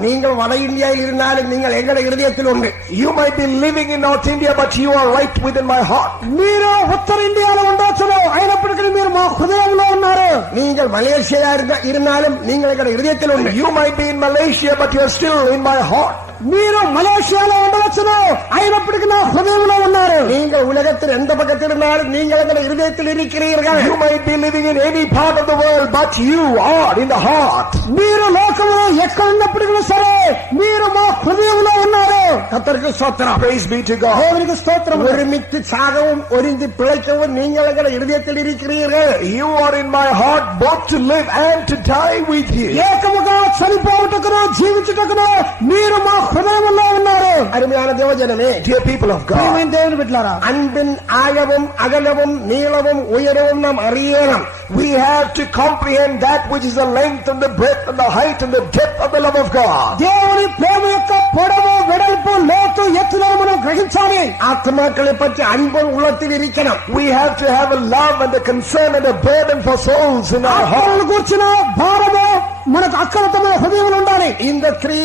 நீங்கள் வட இந்தியாவில் இருந்தாலும் நீங்கள் எங்களுடைய இருதயத்தில் உண்டு. You might be living in North India, but you are right within my heart. మీరు ఉత్తర ఇండియాలో ఉండొచ్చును, అయినప్పటికీ మీరు మా హృదయంలో ఉన్నారు. நீங்கள் மலேசியா இருந்தாலும் நீங்கள் எங்களுடைய இருதயத்தில் உண்டு. You might be in Malaysia, but you are still in my heart. మీరు మలేషియాలో ఉండవచ్చును, అయినప్పటికీ నా హృదయంలో ఉన్నారు. நீங்கள் உலகத்தில் எந்த பக்கத்தில் இருந்தாலும் நீங்கள் எங்களுடைய இருதயத்தில் இருக்கிறீர்கள். You might be living in any part of the world, but you are in the heart. మీరు లోకంలో ఎక్కడ ఉన్నప్పటికీ సరే మీరు మా హృదయంలో ఉన్నారు. கர்த்தருக்கு ஸ்தோத்திரம். Praise be to God. దేవునికి స్తోత్రం. ஒருமித்து சாகவும் ஒருமித்து பிழைக்கவும் நீங்கள் எங்களுடைய இருதயத்தில் இருக்கிறீர்கள். You are in my heart both to live and to die with you. ఏకముగా చనిపోవుటకును జీవించుటకును మీరు మా హృదయంలో ఉన్నారు. அருமையான தேவஜனமே, Dear people of God, ప్రియమైన దేవుని బిడ్డలారా, அன்பின் ஆழமும் அகலமும் நீளமும் உயரமும் நாம் அறியணும். we have to comprehend that which is the length and the breadth and the height and the depth of the love of God. దేవుని ప్రేమ యొక్క పొడవు వెడల్పు లోతు ఎత్తులను మనం గ్రహించాలి. ஆத்மாக்களை பற்றி அன்பு உள்ளத்தில் இருக்கணும். We have to have a love and a concern and a burden for souls in our heart. ఆత్మలను గూర్చిన భారము మనకు అక్కరతమైన హృదయంలో ఉండాలి. இந்த ஸ்திரீ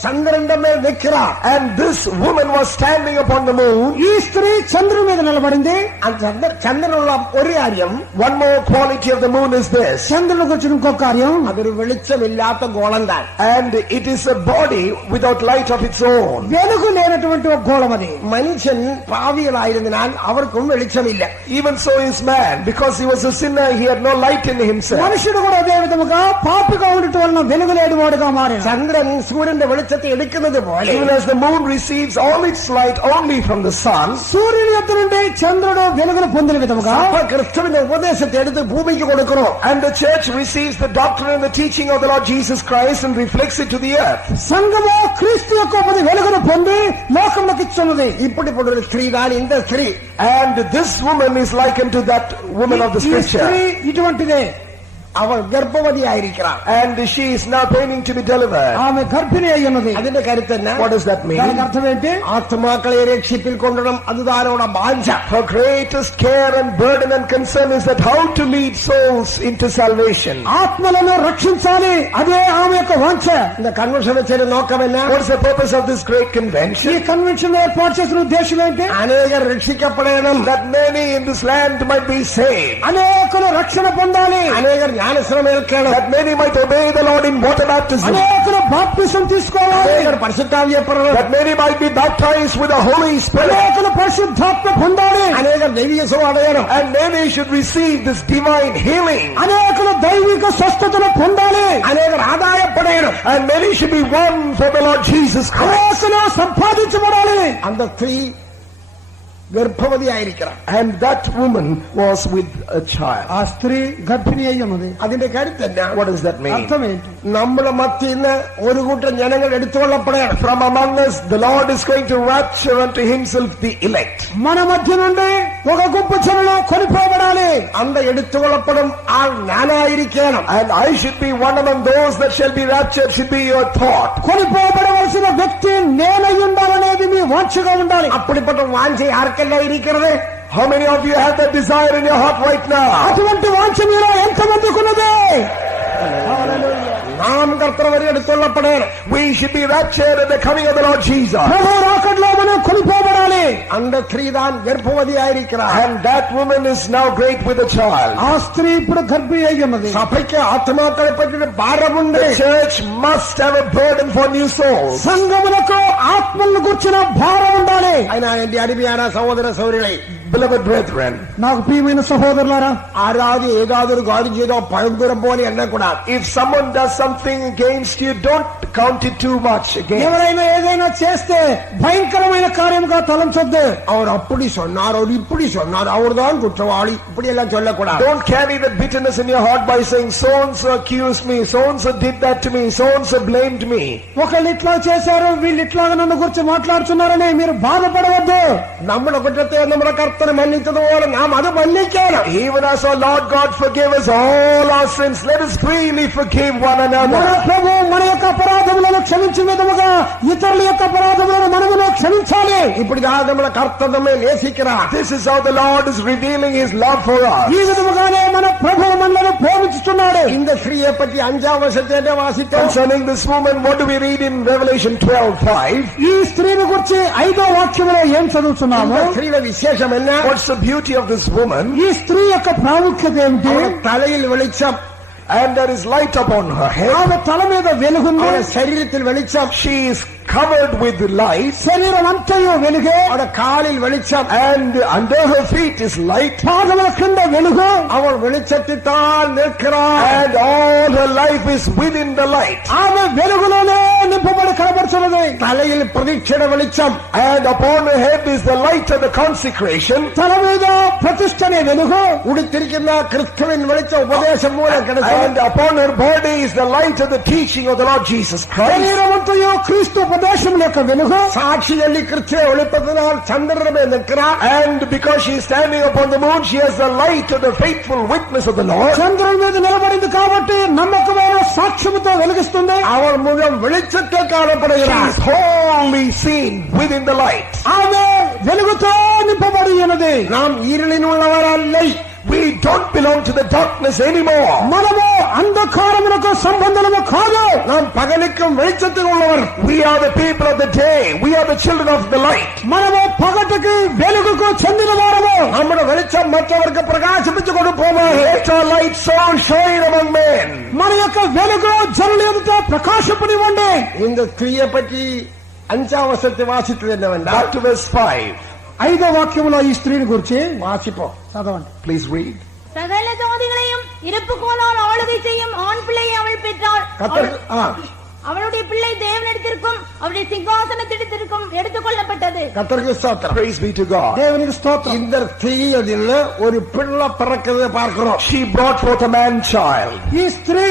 చంద్రుని మీద నిక్కిరా. And this woman was standing upon the moon. ఈ స్త్రీ చంద్రుని మీద నిలబడింది. చంద్రుల ഒരു കാര്യം, one more quality of the moon is this. చంద్రుని గురించి ఇంకో కార్యం, అదొരു వెളിച്ചమిല്ലാത്ത గోళం தான். And it is a body without light of its own. వెలుగు లేనటువంటి ఒక గోళం అది. മനുഷ്യൻ പാപികളായിരുന്നാൽ അവർക്കും വെളിച്ചമില്ല. Even so is man, because he was a sinner, he had no light in himself. మనుషుడు కూడా అదే విధముగా పాపిగా ఉండటం వలన వెలుగు లేని వాడుగా మారాడు. చంద్రన్ సూర్యుని వెలుచத்தை எடுக்கிறது போல, even as the moon receives all its light only from the sun, సూర్యుని యొద్ద నుండి చంద్రుడు వెలుగును పొందిన విధముగా క్రిస్తువిని ఉపదేశத்தை எடுத்து భూమికి கொடுக்கிறோம். and the church receives the doctrine and the teaching of the Lord Jesus Christ and reflects it to the earth. సంఘము క్రీస్తు యొక్క వెలుగును పొంది లోకములకు ఇచ్చున్నది. இப்படிப்பட்ட ஒரு ஸ்திரீ தான் இந்த ஸ்திரீ. And this woman is likened to that woman of the ఈ scripture. స్త్రీ ఇటువంటిదే. அவள் கர்ப்பவதியாயிருக்கிறாள். And she is now planning to be delivered. ఆమె గర్భిణి అయి ఉన్నది. അതിന്റെ കരുത്ത് என்ன? What does that mean? దానికి అర్థం ఏంటి? ആത്മാക്കളെ രക്ഷിപ്പിൽ കൊണ്ടുവരണം, അതുതാണ് അവളുടെ വാഞ്ച. Her greatest care and burden and concern is that how to lead souls into salvation. ఆత్మలను రక్షించాలి, అదే ఆమె యొక్క వాంఛ. இந்த కన్వెన్షన్ వచ్చే నోకం என்ன? What is the purpose of this great ఈ convention? కన్వెన్షన్ ఏర్పాటు చేసిన ఉద్దేశం ఏంటి? అనేకరు రక్షించబడడం, That many in this land might be saved. అనేకులు రక్షణ పొందాలి, అనేకరు జ్ఞానస్నానం, that many might obey the Lord in water baptism, అనేకులు బాప్తిసం తీసుకోవాలి, పరిశుద్ధాత్మ చెప్పరు, that many might be baptized with the Holy Spirit, అనేకులు పరిశుద్ధాత్మ పొందాలి, అనేక దైవిక సువాడయనం, and many should receive this divine healing, అనేకులు దైవిక స్వస్థతను పొందాలి, అనేక ఆదాయపడేయడం, and many should be won for the Lord Jesus Christ. అనేకులు సంపాదించబడాలి. அந்த ஸ்திரீ గర్భవతి ആയിരിക്കണം. And that woman was with a child. ఆ స్త్రీ గర్భిణి అయి ఉన్నది. അതിന്റെ കരുത്തല്ല. What does that mean? అర్థం ఏంటి? നമ്മുടെ മധ്യയിൽ നിന്ന് ഒരു കൂട്ടം ജനങ്ങൾ എടുത്തുകൊള്ളപ്പെടണം. From among us, the Lord is going to rapture unto himself the elect. మన మధ్య నుండి ఒక గొప్ప జనులు కొనిపోబడాలి. அந்த எடுத்துக்கொள்ளப்படும் ஆள் நானாയിരിക്കണം. And I should be one among those that shall be raptured, should be your thought. కొనిపోబడవలసిన వ్యక్తి నేనై ఉండాలనేది మీ వాంఛగా ఉండాలి. அப்படிப்பட்ட வாஞ்சை யாருக்கெல்லாம் இருக்கிறது? How many of you have that desire in your heart right now? అటువంటి వాంఛ మీలో ఎంతమందికి ఉన్నది? நாம் கர்த்தர் எடுத்துக்கொள்ளப்படணும். We should be raptured at the coming of the Lord Jesus. ప్రభు రాకడలో మనం కొనిపోబడాలి. அந்த ஸ்திரீ தான் గర్భవతి ஆயிருக்கிறார். And that woman is now great with a child. ఆ స్త్రీ ఇప్పుడు గర్భిణి అయి ఉన్నది. సభకి ఆత్మకై పట్టిన భారం ఉంది. The church must have a burden for new souls. సంఘములకు ఆత్మలను గుర్చిన భారం ఉండాలి. అయినా ఏంటి అరిమియాన సహోదర సౌరులై, Beloved brethren, నాకు ప్రియమైన సహోదరులారా, ఆరాధి ఏదాదురు గాడి చేయడం భయంకరం పోని అన్నకూడదు. if someone does something against you, don't count it too much again. ఎవరైనా ఏదైనా చేస్తే భయంకరమైన కార్యముగా తలంచొద్దు. அவர் அப்படி சொன்னார், அவர் இப்படி சொன்னார், அவர் தான் குற்றவாளி, இப்படி எல்லாம் சொல்லக்கூடாது. Don't carry that bitterness in your heart by saying, so and so accused me, so and so did that to me, so and so blamed me. ఒకళ్ళు ఇట్లా చేశారు, వీళ్ళు ఇట్లాగా నన్ను గురించి మాట్లాడుతున్నారని మీరు బాధపడవద్దు. நம்மள குற்றத்தை நம்மள கர்த்தனை மன்னித்தது போல நாம் அது மன்னிக்கணும். Even as our Lord God forgave us all our sins, let us freely forgive one another. మన ప్రభు మన యొక్క అపరాధములను క్షమించే విధముగా ఇతరుల యొక్క అపరాధములను మనమును క్షమించాలి. இப்படிதான் நம்மள கர்த்தர் நம்மை நேசிக்கிறார். This is how the Lord is revealing his love for us. ఈ విధముగానే మన ప్రభు మనలను ప్రేమించుతున్నాడు. இந்த ஸ்திரீயை பற்றி 5ஆம் வசனத்தை வாசித்தோம். Concerning this woman, what do we read in Revelation 12:5? ఈ స్త్రీని గురించి 5వ వాక్యములో ఏం చదువుతున్నాము? இந்த ஸ்திரீల விசேஷம் என்ன? What's the beauty of this woman? ఈ స్త్రీ యొక్క ప్రాముఖ్యత ఏమిటి? அவள் தலையில் வெளிச்சம், And there is light upon her head. ఆమె తల మీద వెలుగుంది. அவள் శరీరத்தில் வெளிச்சம், She is covered with light. శరీరం అంతయు వెలుగే. அவள் காலில் வெளிச்சம், And under her feet is light. పాదముల కింద వెలుగు. அவள் வெளிச்சத்தினால் நிற்கிறாள். And all her life is within the light. ఆమె వెలుగులోనే నింపబడి కనబడుతున్నది. தலையில் பிரதிஷ்ഠிட வெளிச்சம், And upon her head is the light of the consecration. తల మీద ప్రతిష్టనే వెలుగు. உடுத்திருக்கின்ற கிறிஸ்துவின் வெளிச்சம் உபதேசம் மூலம் கிடைச்சது. And upon her body is the light of the teaching of the Lord Jesus Christ. శరీరం అంతయు క్రీస్తు ఉపదేశం యొక్క వెలుగు. சாட்சி சொல்லி கிறிஸ்துவை ஒளிப்பதனால் சந்திரமே நிற்கிறார். And because she is standing upon the moon, she has the light of the faithful witness of the Lord. చంద్రుని మీద నిలబడింది కాబట్టి నమ్మకమైన సాక్ష్యముతో వెలిగిస్తుంది. அவள் முகம் வெளிச்சத்தை She காணப்படுகிறார். is wholly seen within the light. ఆమె వెలుగుతో నింపబడి ఉన్నది. நாம் இருளின் உள்ளவரல்லை. We don't belong to the darkness anymore. మనము అంధకారమునకు సంబంధము కాదు. நாம் பகலுக்கும் வெளிச்சத்தில் உள்ளவர். We are the people of the day. We are the children of the light. మనము పగటికి వెలుగుకు చెందిన వారము. நம்முடைய வெளிச்சம் மற்றவருக்கு பிரகாசிப்பிச்சு கொடுப்போமா? Let our light so shine among men. మన యొక్క వెలుగు జనుల ఎదుట ప్రకాశింపనివ్వండి. இந்த ஸ்திரீயை பற்றி 5ஆம் வசனத்தை வாசித்தது என்னவென்றால், Back to verse 5. 5వ వాక్యములో ఈ స్త్రీని గురించి வாசிப்போம். చదవండి. Please read. சகல ஜாதிகளையும் இருப்புக்கோலால் ஆளுகை செய்யும் ஆண் பிள்ளையை அவள் பெற்றாள். அவளுடைய பிள்ளை தேவனிடத்திற்கும் அவருடைய சிங்காசனத்திடத்திற்கும் எடுத்துக் கொள்ளப்பட்டது. கர்த்தருக்கு ஸ்தோத்திரம். Praise be to God. దేవునికి స్తోత్రం. இந்த ஸ்திரீயில் ஒரு பிள்ளை பிறக்கிறதை பார்க்கிறோம். She brought forth a man child. ఈ స్త్రీ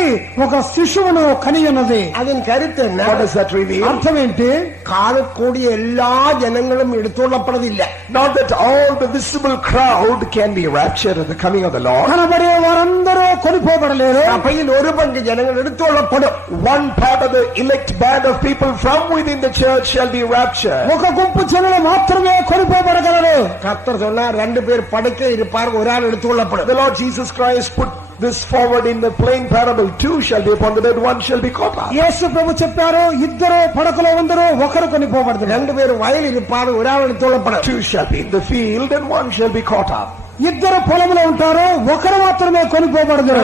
ఒక శిశువును కని ఉన్నది. அதன் கருத்து என்ன? What does that reveal? అర్థం ఏంటి? காணக்கூடிய எல்லா ஜனங்களும் எடுத்துக்கொள்ளப்படவில்லை. Not that all the visible crowd can be raptured at the coming of the Lord. కనబడే వారందరూ కొనిపోబడలేరు. சபையில் ஒரு பங்கு ஜனங்கள் எடுத்துக்கொள்ளப்படும். One part of the elect band of people from within the church shall be raptured. ఒక గుంపు జనులు మాత్రమే కొనిపోబడగలరు. கர்த்தர் சொன்னார், 2 பேர் படுக்க இருப்பார், ஒரு ஆள் எடுத்துக்கொள்ளப்படும். The Lord Jesus Christ put this forward in the plain parable. 2 shall be upon the bed, 1 shall be caught up. యేసు ప్రభు చెప్పారు, ఇద్దరు పడకలో ఉందరు, ఒకరు కొనిపోబడతారు. 2 பேர் வயல் இருப்பார், ஒரு ஆள் எடுத்துக்கொள்ளப்படும். 2 shall be in the field and 1 shall be caught up. ఇద్దరు పొలంలో ఉంటారు, ఒకరు మాత్రమే కొనిపోబడదు.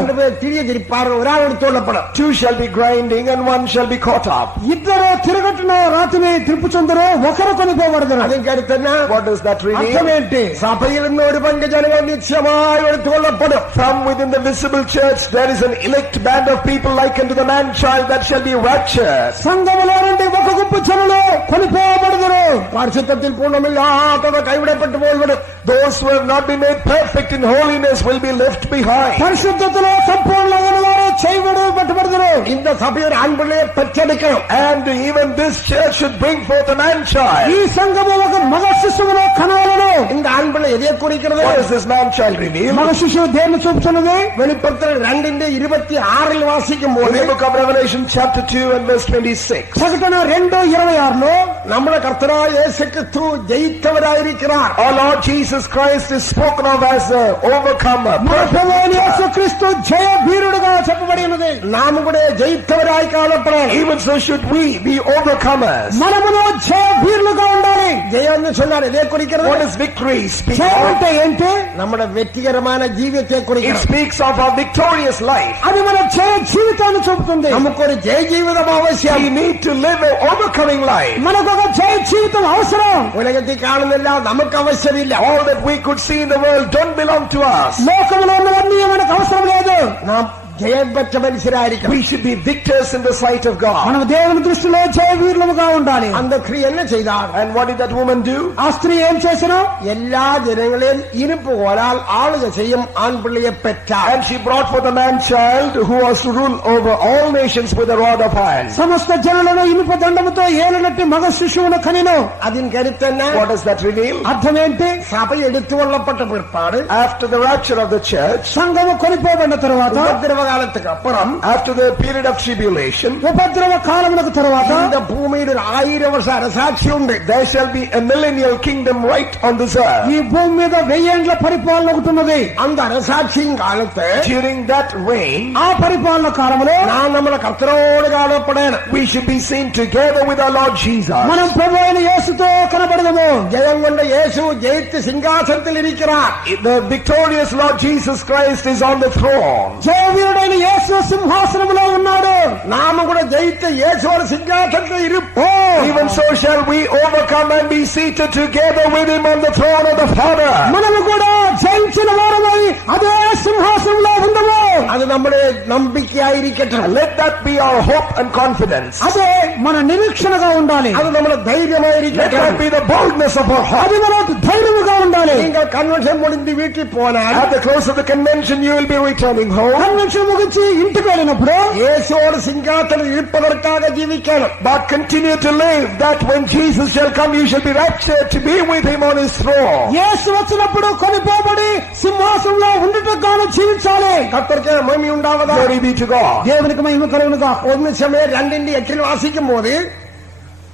తిరిగి తిరిపారు, ఒరాడు తోలపడం. 2 shall be grinding and 1 shall be caught up. ఇద్దరు తిరగట్టున రాతిని తిరుపుచుందరు, ఒకరు కొనిపోబడదు. అది కడుతున్నా. What does that reveal? అర్థమేంటి? సభയിൽ നിന്ന് ഒരു പങ്ക് ജനങ്ങൾ നിശ്ചയമായി എടുത്തുകൊള്ളപ്പെടും. From within the visible church there is an elect band of people like unto the man child that shall be raptured. సంఘములో నుండి ఒక గుంపు జనులు కొనిపోబడదురు. పరిశుద్ధത്തിൽ పూర్ణమిല്ലാത്തവ കൈവിടപ്പെട്ടു പോയിവിടും. Those who have not been made perfect in holiness will be left behind. పరిశుద్ధతలో సంపూర్ణమైన వారు చేయబడబడదురు. இந்த சபை ஒரு ஆண் பிள்ளையை பெற்றெடுக்கணும். And even this church should bring forth a man child. ఈ సంఘము ఒక మగ శిశువును కనాలను. இந்த ஆண் பிள்ளை எதை குறிக்கிறது? What does this man child reveal? మగ శిశువు దేన్ని చూపుతున్నది? வெளிப்படுத்தல் 2:26 వాసిக்கும்போது In the book of Revelation chapter 2 and verse 26. ప్రకటన 2:26లో നമ്മുടെ കർത്താവായ യേശുക്രിസ്തു ജയിച്ചവരായിരിக்கிறார். Our Lord Jesus Christ is spoken of as the overcomer. మన ప్రభువైన యేసుక్రీస్తు జయ వీరుడుగా చెప్పబడి ఉన్నది. നാം കൂടെ ജയിച്ചവരായി കാണപ്പെടണം. Even so should we be overcomers. మనమును జయ వీరులుగా ఉండాలి. ജയം എന്ന് சொன்னால் എதை குறிக்கிறது? What does victory speak జయం of? అంటే ఏంటి? നമ്മുടെ വ്യക്തിപരമായ ജീവിതത്തെ It குறிக்கிறது. speaks of our victorious life. అది మన జయ జీవితాన్ని చూపుతుంది. നമുക്കൊരു ജയ ജീവിതം ആവശ്യം. We need to live an overcoming life. మనకు ఒక జయ జీవితం అవసరం. ഉലകത്തിൽ കാണുന്നില്ല, നമുക്ക് ആവശ്യമില്ല. All that we could see in the world don't belong to us. లోకములో ఉన్నవన్నీ మనకు అవసరం లేదు. നാം ജയം പെറ്റ മനുഷ്യരായിരിക്കും. We should be victors in the sight of God. మనం దేవుని దృష్టిలో జయ వీరులుగా ఉండాలి. அந்த ക്രിയ என்ன ചെയ്താൽ? And what did that woman do? ఆ స్త్రీ ఏం చేసినా എല്ലാ ജനങ്ങളെയും ഇരുപ്പ് കോലാൽ ആളുക ചെയ്യും ആൺപിള്ളിയെ പെറ്റാൽ. And she brought forth a man child who was to rule over all nations with a rod of iron. సమస్త జనులను ఇనుప దండముతో ఏలినట్టి మగ శిశువును కనిను. അതിൻ കരുത്തന്നെ. What does that reveal? అర్థం ఏంటి? സഭ എടുത്തുകൊള്ളപ്പെട്ട പിற்പാട് After the rapture of the church, సంఘము కొనిపోబడిన తరువాత, ഉപദ്രവകാലத்துக்கு അപ്പുറം, after the period of tribulation, ఉపద్రవ కాలములకు తరువాత இந்த ഭൂമിയിൽ ഒരു 1000 വർഷ അരസാക്ഷിയുണ്ട്. there shall be a millennial kingdom right on this earth. ఈ భూమి మీద 1000 ఏండ్ల పరిపాలన ఒకటి ఉన్నది. அந்த அரசாட்சியின் காலத்து During that reign, ఆ పరిపాలన కాలంలో நான் நம்மள கர்த்தரோடு காணப்படணும். we should be seen together with our Lord Jesus. మనం ప్రభు అయిన యేసుతో కనబడదము. ജയം കൊണ്ട് യേശു ജയിച്ച് സിംഹാസനത്തിൽ ഇരിக்கிறார். The victorious Lord Jesus Christ is on the throne. జయ వీరుడైన యేసు సింహాసనములో ఉన్నాడు. നാം കൂടെ ജയിച്ച യേശുവിന്റെ സിംഹാസനത്തിൽ ഇരിപ്പോം. Even so shall we overcome and be seated together with him on the throne of the Father. మనము కూడా జయించిన వారమై అదే సింహాసనంలో ఉందము. അത് നമ്മുടെ നമ്പിക്കയായിരിക്കട്ടെ. Let that be our hope and confidence. అదే మన నిరీక్షణగా ఉండాలి. അത് നമ്മുടെ Let ധൈര്യമായിരിക്കട്ടെ. that be the boldness of our heart. అది మనకు ధైర్యముగా ఉండాలి. നിങ്ങൾ കൺവെൻഷൻ മുടിഞ്ഞ് വീട്ടിൽ പോനാൽ At the close of the convention, you will be returning home. Convention ముగించి ఇంటికి వెళ్ళినప్పుడు യേശുവോട് സിംഹാസനത്തിൽ ഇരിപ്പതற்காக ജീവിക്കണം. But continue to live that when Jesus shall come, you shall be raptured to be with him on his throne. యేసు వచ్చినప్పుడు కొనిపోబడి సింహాసనంలో ఉండుటకు జీవించాలి. കർത്തർക്ക് മഹിമ ഉണ്ടാവതാ. Glory be to God. దేవునికి మహిమ కలుగునుగా. 1 സമയം 2:8 വാസിക്കുമ്പോൾ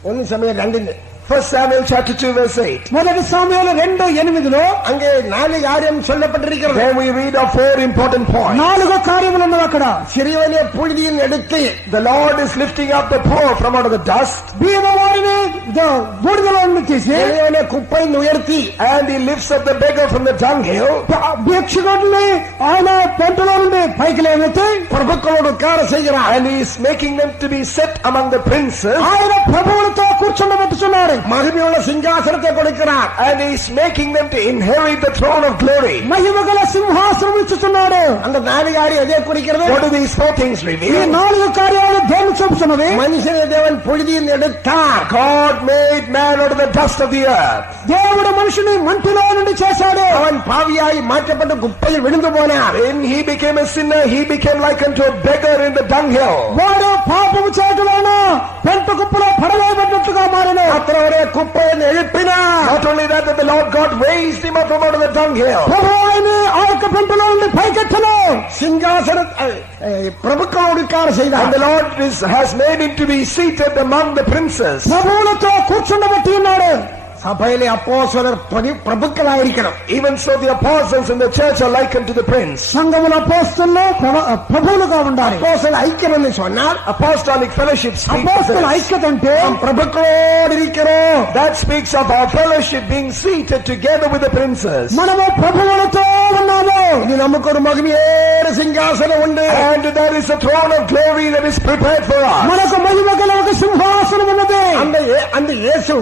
1 സമയം 2 1 Samuel chapter 2 verse 8. మొదటి సమూయేలు 2:8లో அங்கே 4 காரியம் சொல்லப்பட்டிருக்கிறது. There we read of 4 important points. 4 కార్యములు ఉన్నవి అక్కడ. சிறியவனே புழுதியில் எடுத்து The Lord is lifting up the poor from out of the dust, బీదవారిని బూడిదలో నుండి తీసి, சிறியவனே குப்பையில் உயர்த்தி, and he lifts up the beggar from the dunghill, భిక్షకుడిని ఆయన పెంటలో నుండి పైకి లేవెత్తి பிரபுக்களோடு உட்கார செய்கிறார். and he is making them to be set among the princes, ఆయన ప్రభువులతో కూర్చుండబెట్టుచున్నాడు. மகிமையுள்ள சிங்காசனத்தை கொடுக்கிறார். and he is making them to inherit the throne of glory. మహిమగల సింహాసనం ఇచ్చుచున్నాడు. அந்த 4 காரியம் எதை குறிக்கிறது? What do these 4 things ఈ reveal? 4 కార్యాలు దేన్ని చూపుతున్నవి? மனுஷனை தேவன் புழுதியில் எடுத்தார். God made man out of the dust of the earth. దేవుడు మనిషిని మంటిలో నుండి చేశాడు. அவன் பாவியாய் மாற்றப்பட்டு குப்பையில் விழுந்து போனார். When he became a sinner, he became like unto a beggar in the dunghill. వాడు పాపము చేయటలోన పెంట కుప్పలో పడవేయబడినట్టుగా మారెను. அத்தனை குப்பையை எழுப்பினார். Not only that, but the Lord God raised him up from out of the dunghill. ప్రభువు ఆయన్ని ఆ యొక్క పెంటలో నుండి పైకెత్తను. சிங்காசன பிரபுக்களோடு உட்கார And செய்தார். the Lord has made him to be seated among the princes. ప్రభువులతో కూర్చుండబెట్టి ఉన్నాడు. സഭയിലെ അപ്പോസ്തലർ പ്രഭുക്കളായിരിക്കണം. Even so, the apostles in the church are likened to the prince. సంఘముల అపోస్తలులు ప్రభువులుగా ఉండాలి. అపోస్తల ఐక్యం అని சொன்னால் Apostolic fellowship speaks of అపోస్తల this. ఐక్యత అంటే ప్రభుక్களோடு இருக்கிறோம். That speaks of our fellowship being seated together with the princes. మనము ప్రభువులతో ఉన్నాము. ఇది நமக்கு ஒரு மகிமையான சிங்காசனம் உண்டு. And there is a throne of glory that is prepared for us. మనకు మహిమ గల ఒక సింహాసనం ఉన్నది. அந்த இயேசு,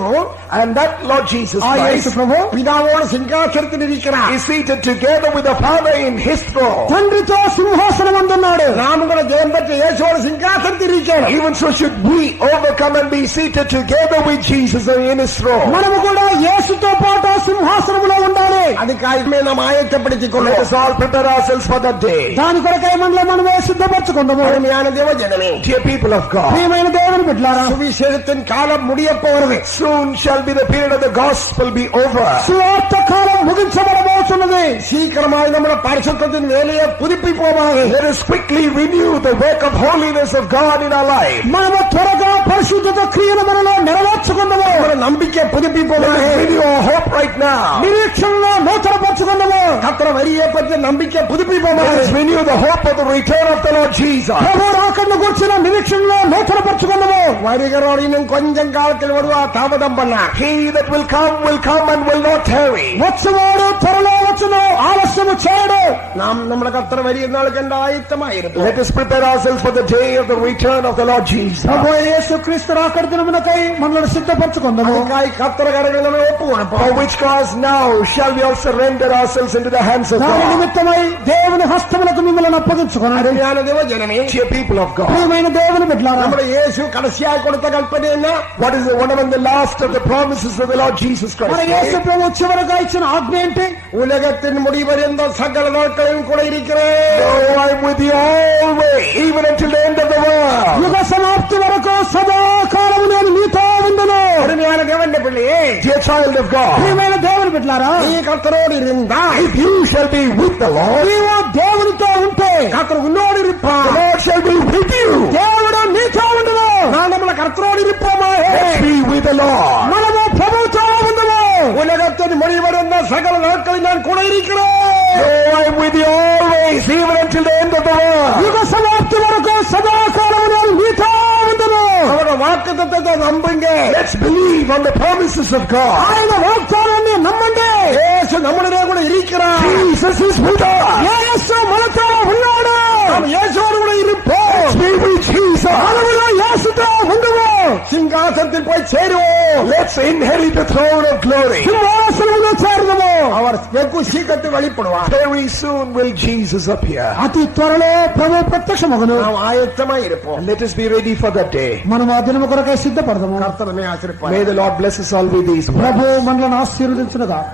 And that Lord Jesus ఆ యేసు Christ ప్రభు பிதாவோடு சிங்காசனத்தில் இருக்கிறார். is seated together with the Father in his throne. తండ్రితో సింహాసనం అందున్నాడు. நாம் கூட ஜெயம் பெற்ற இயேசுவோடு சிங்காசனத்தில் இருக்கிறோம். Even so should we overcome and be seated together with Jesus in his throne. మనము కూడా యేసుతో పాటు సింహాసనములో ఉండాలి. அதுக்காகவே நாம் ஆயத்தப்படுத்திக் Let கொள்வோம். us all prepare ourselves for that day. దాని కొరకై మనమే సిద్ధపరచుకుందాము. அருமையான தேவஜனமே, Dear people of God, ప్రియమైన దేవుని బిడ్డలారా, சுவிசேஷத்தின் காலம் முடிய போகிறது. soon shall be the period of the gospel be over. సువార్త కాలం ముగించబడబోతున్నది. சீக்கிரமாக நம்முடைய பரிசுத்தத்தின் வேலையை புதுப்பிப்போமாக. Let us quickly renew the work of holiness of God in our life. మనము త్వరగా పరిశుద్ధత క్రియను మనలో నెరవేర్చుకుందాము. நம்முடைய நம்பிக்கை Let புதுப்பிப்போமாக. us renew our hope right now. నిరీక్షణలో నూతనపరచుకుందాము. கர்த்தர் வரியை பற்றி நம்பிக்கை Let புதுப்பிப்போமாக. us renew the hope of the return of the Lord Jesus. ప్రభు రాకడను గురించిన నిరీక్షణలో నూతనపరచుకుందాము. வருகிறவர் இன்னும் கொஞ்சம் காலத்தில் வருவார், தாமதம் பண்ணார். He that will come and will not tarry. వచ్చువాడు త్వరలో వచ్చును, ఆలస్యము చేయడు. நாம் நம்முடைய கர்த்தர் வரிய நாளுக்கு என்று ஆயத்தமாக இருப்போம். Let us prepare ourselves for the day of the return of the Lord Jesus. ప్రభు యేసుక్రీస్తు రాకడ దినమునకై మనల్ని సిద్ధపరచుకుందాము. அதுக்காய் கர்த்தர் கரங்களை நம்ம ஒப்பு கொடுப்போம். For which cause now shall we all surrender ourselves into the hands of దాని God. నిమిత్తమై దేవుని హస్తములకు మిమ్మల్ని అప్పగించుకున్నాడు. அருமையான தேவஜனமே, Dear people of God, ప్రియమైన దేవుని బిడ్డలారా, நம்முடைய இயேசு கடைசியாக கொடுத்த கற்பனை என்ன? what is one of the last of the promises of the Lord Jesus మన Christ? యేసు ప్రభు చివరగా ఇచ్చిన ఆజ్ఞ ఏంటి? உலகத்தின் முடிவறிந்த சகல நாட்களிலும் கூட இருக்கிறேன். Oh, I'm with you always, even until the end of the world. యుగ సమాప్తి వరకు సదాకాలము నేను మీతో ఉండును. அருமையான தேவனுடைய பிள்ளையே, Dear child of God, ప్రియమైన దేవుని బిడ్డలారా, நீ கர்த்தரோடு இருந்தால் if you shall be with the Lord, నీవు దేవునితో ఉంటే கர்த்தர் உன்னோடு the இருப்பார். Lord shall be with you. దేవుడు నీతో ఉండును. நான் நம்மள கர்த்தரோடு இருப்போமா? Let's be with the Lord. మనము ప్రభువుతో ఉండును. உலகத்தின் முடிவறிந்த சகல நாட்களில் நான் கூட இருக்கிறேன். Oh, I'm with you always, even until the end of the world. యుగ సమాప్తి వరకు సదాకాలము నేను మీతో ఉండును. அவருடைய வாக்குத்தத்தத்தை நம்புங்க. Let's believe on the promises of God. ఆయన వాగ్దానాన్ని నమ్మండి. இயேசு நம்முடைய கூட இருக்கிறார். Jesus is with us. యేసు మనతో ఉన్నాడు. நாம் இயேசுவோடு கூட இருப்போம். Let's be with Jesus. మనములో యేసుతో ఉండుము. சிங்காசனத்தில் போய் சேருவோம். Let's inherit the throne of glory. సింహాసనములో చేరుదము. அவர் வெகு சீக்கிரத்தில் வெளிப்படுவார். Very soon will Jesus appear. అతి త్వరలో ప్రభు ప్రత్యక్షమగును. நாம் ஆயத்தமா இருப்போம். And let us be ready for that day. మనం ఆ దినము కొరకై సిద్ధపడదాము. கர்த்தர் நம்மை ஆசீர்வதிப்பார். May the Lord bless us all with these words. ప్రభు మనల్ని ఆశీర్వదించునుగాక.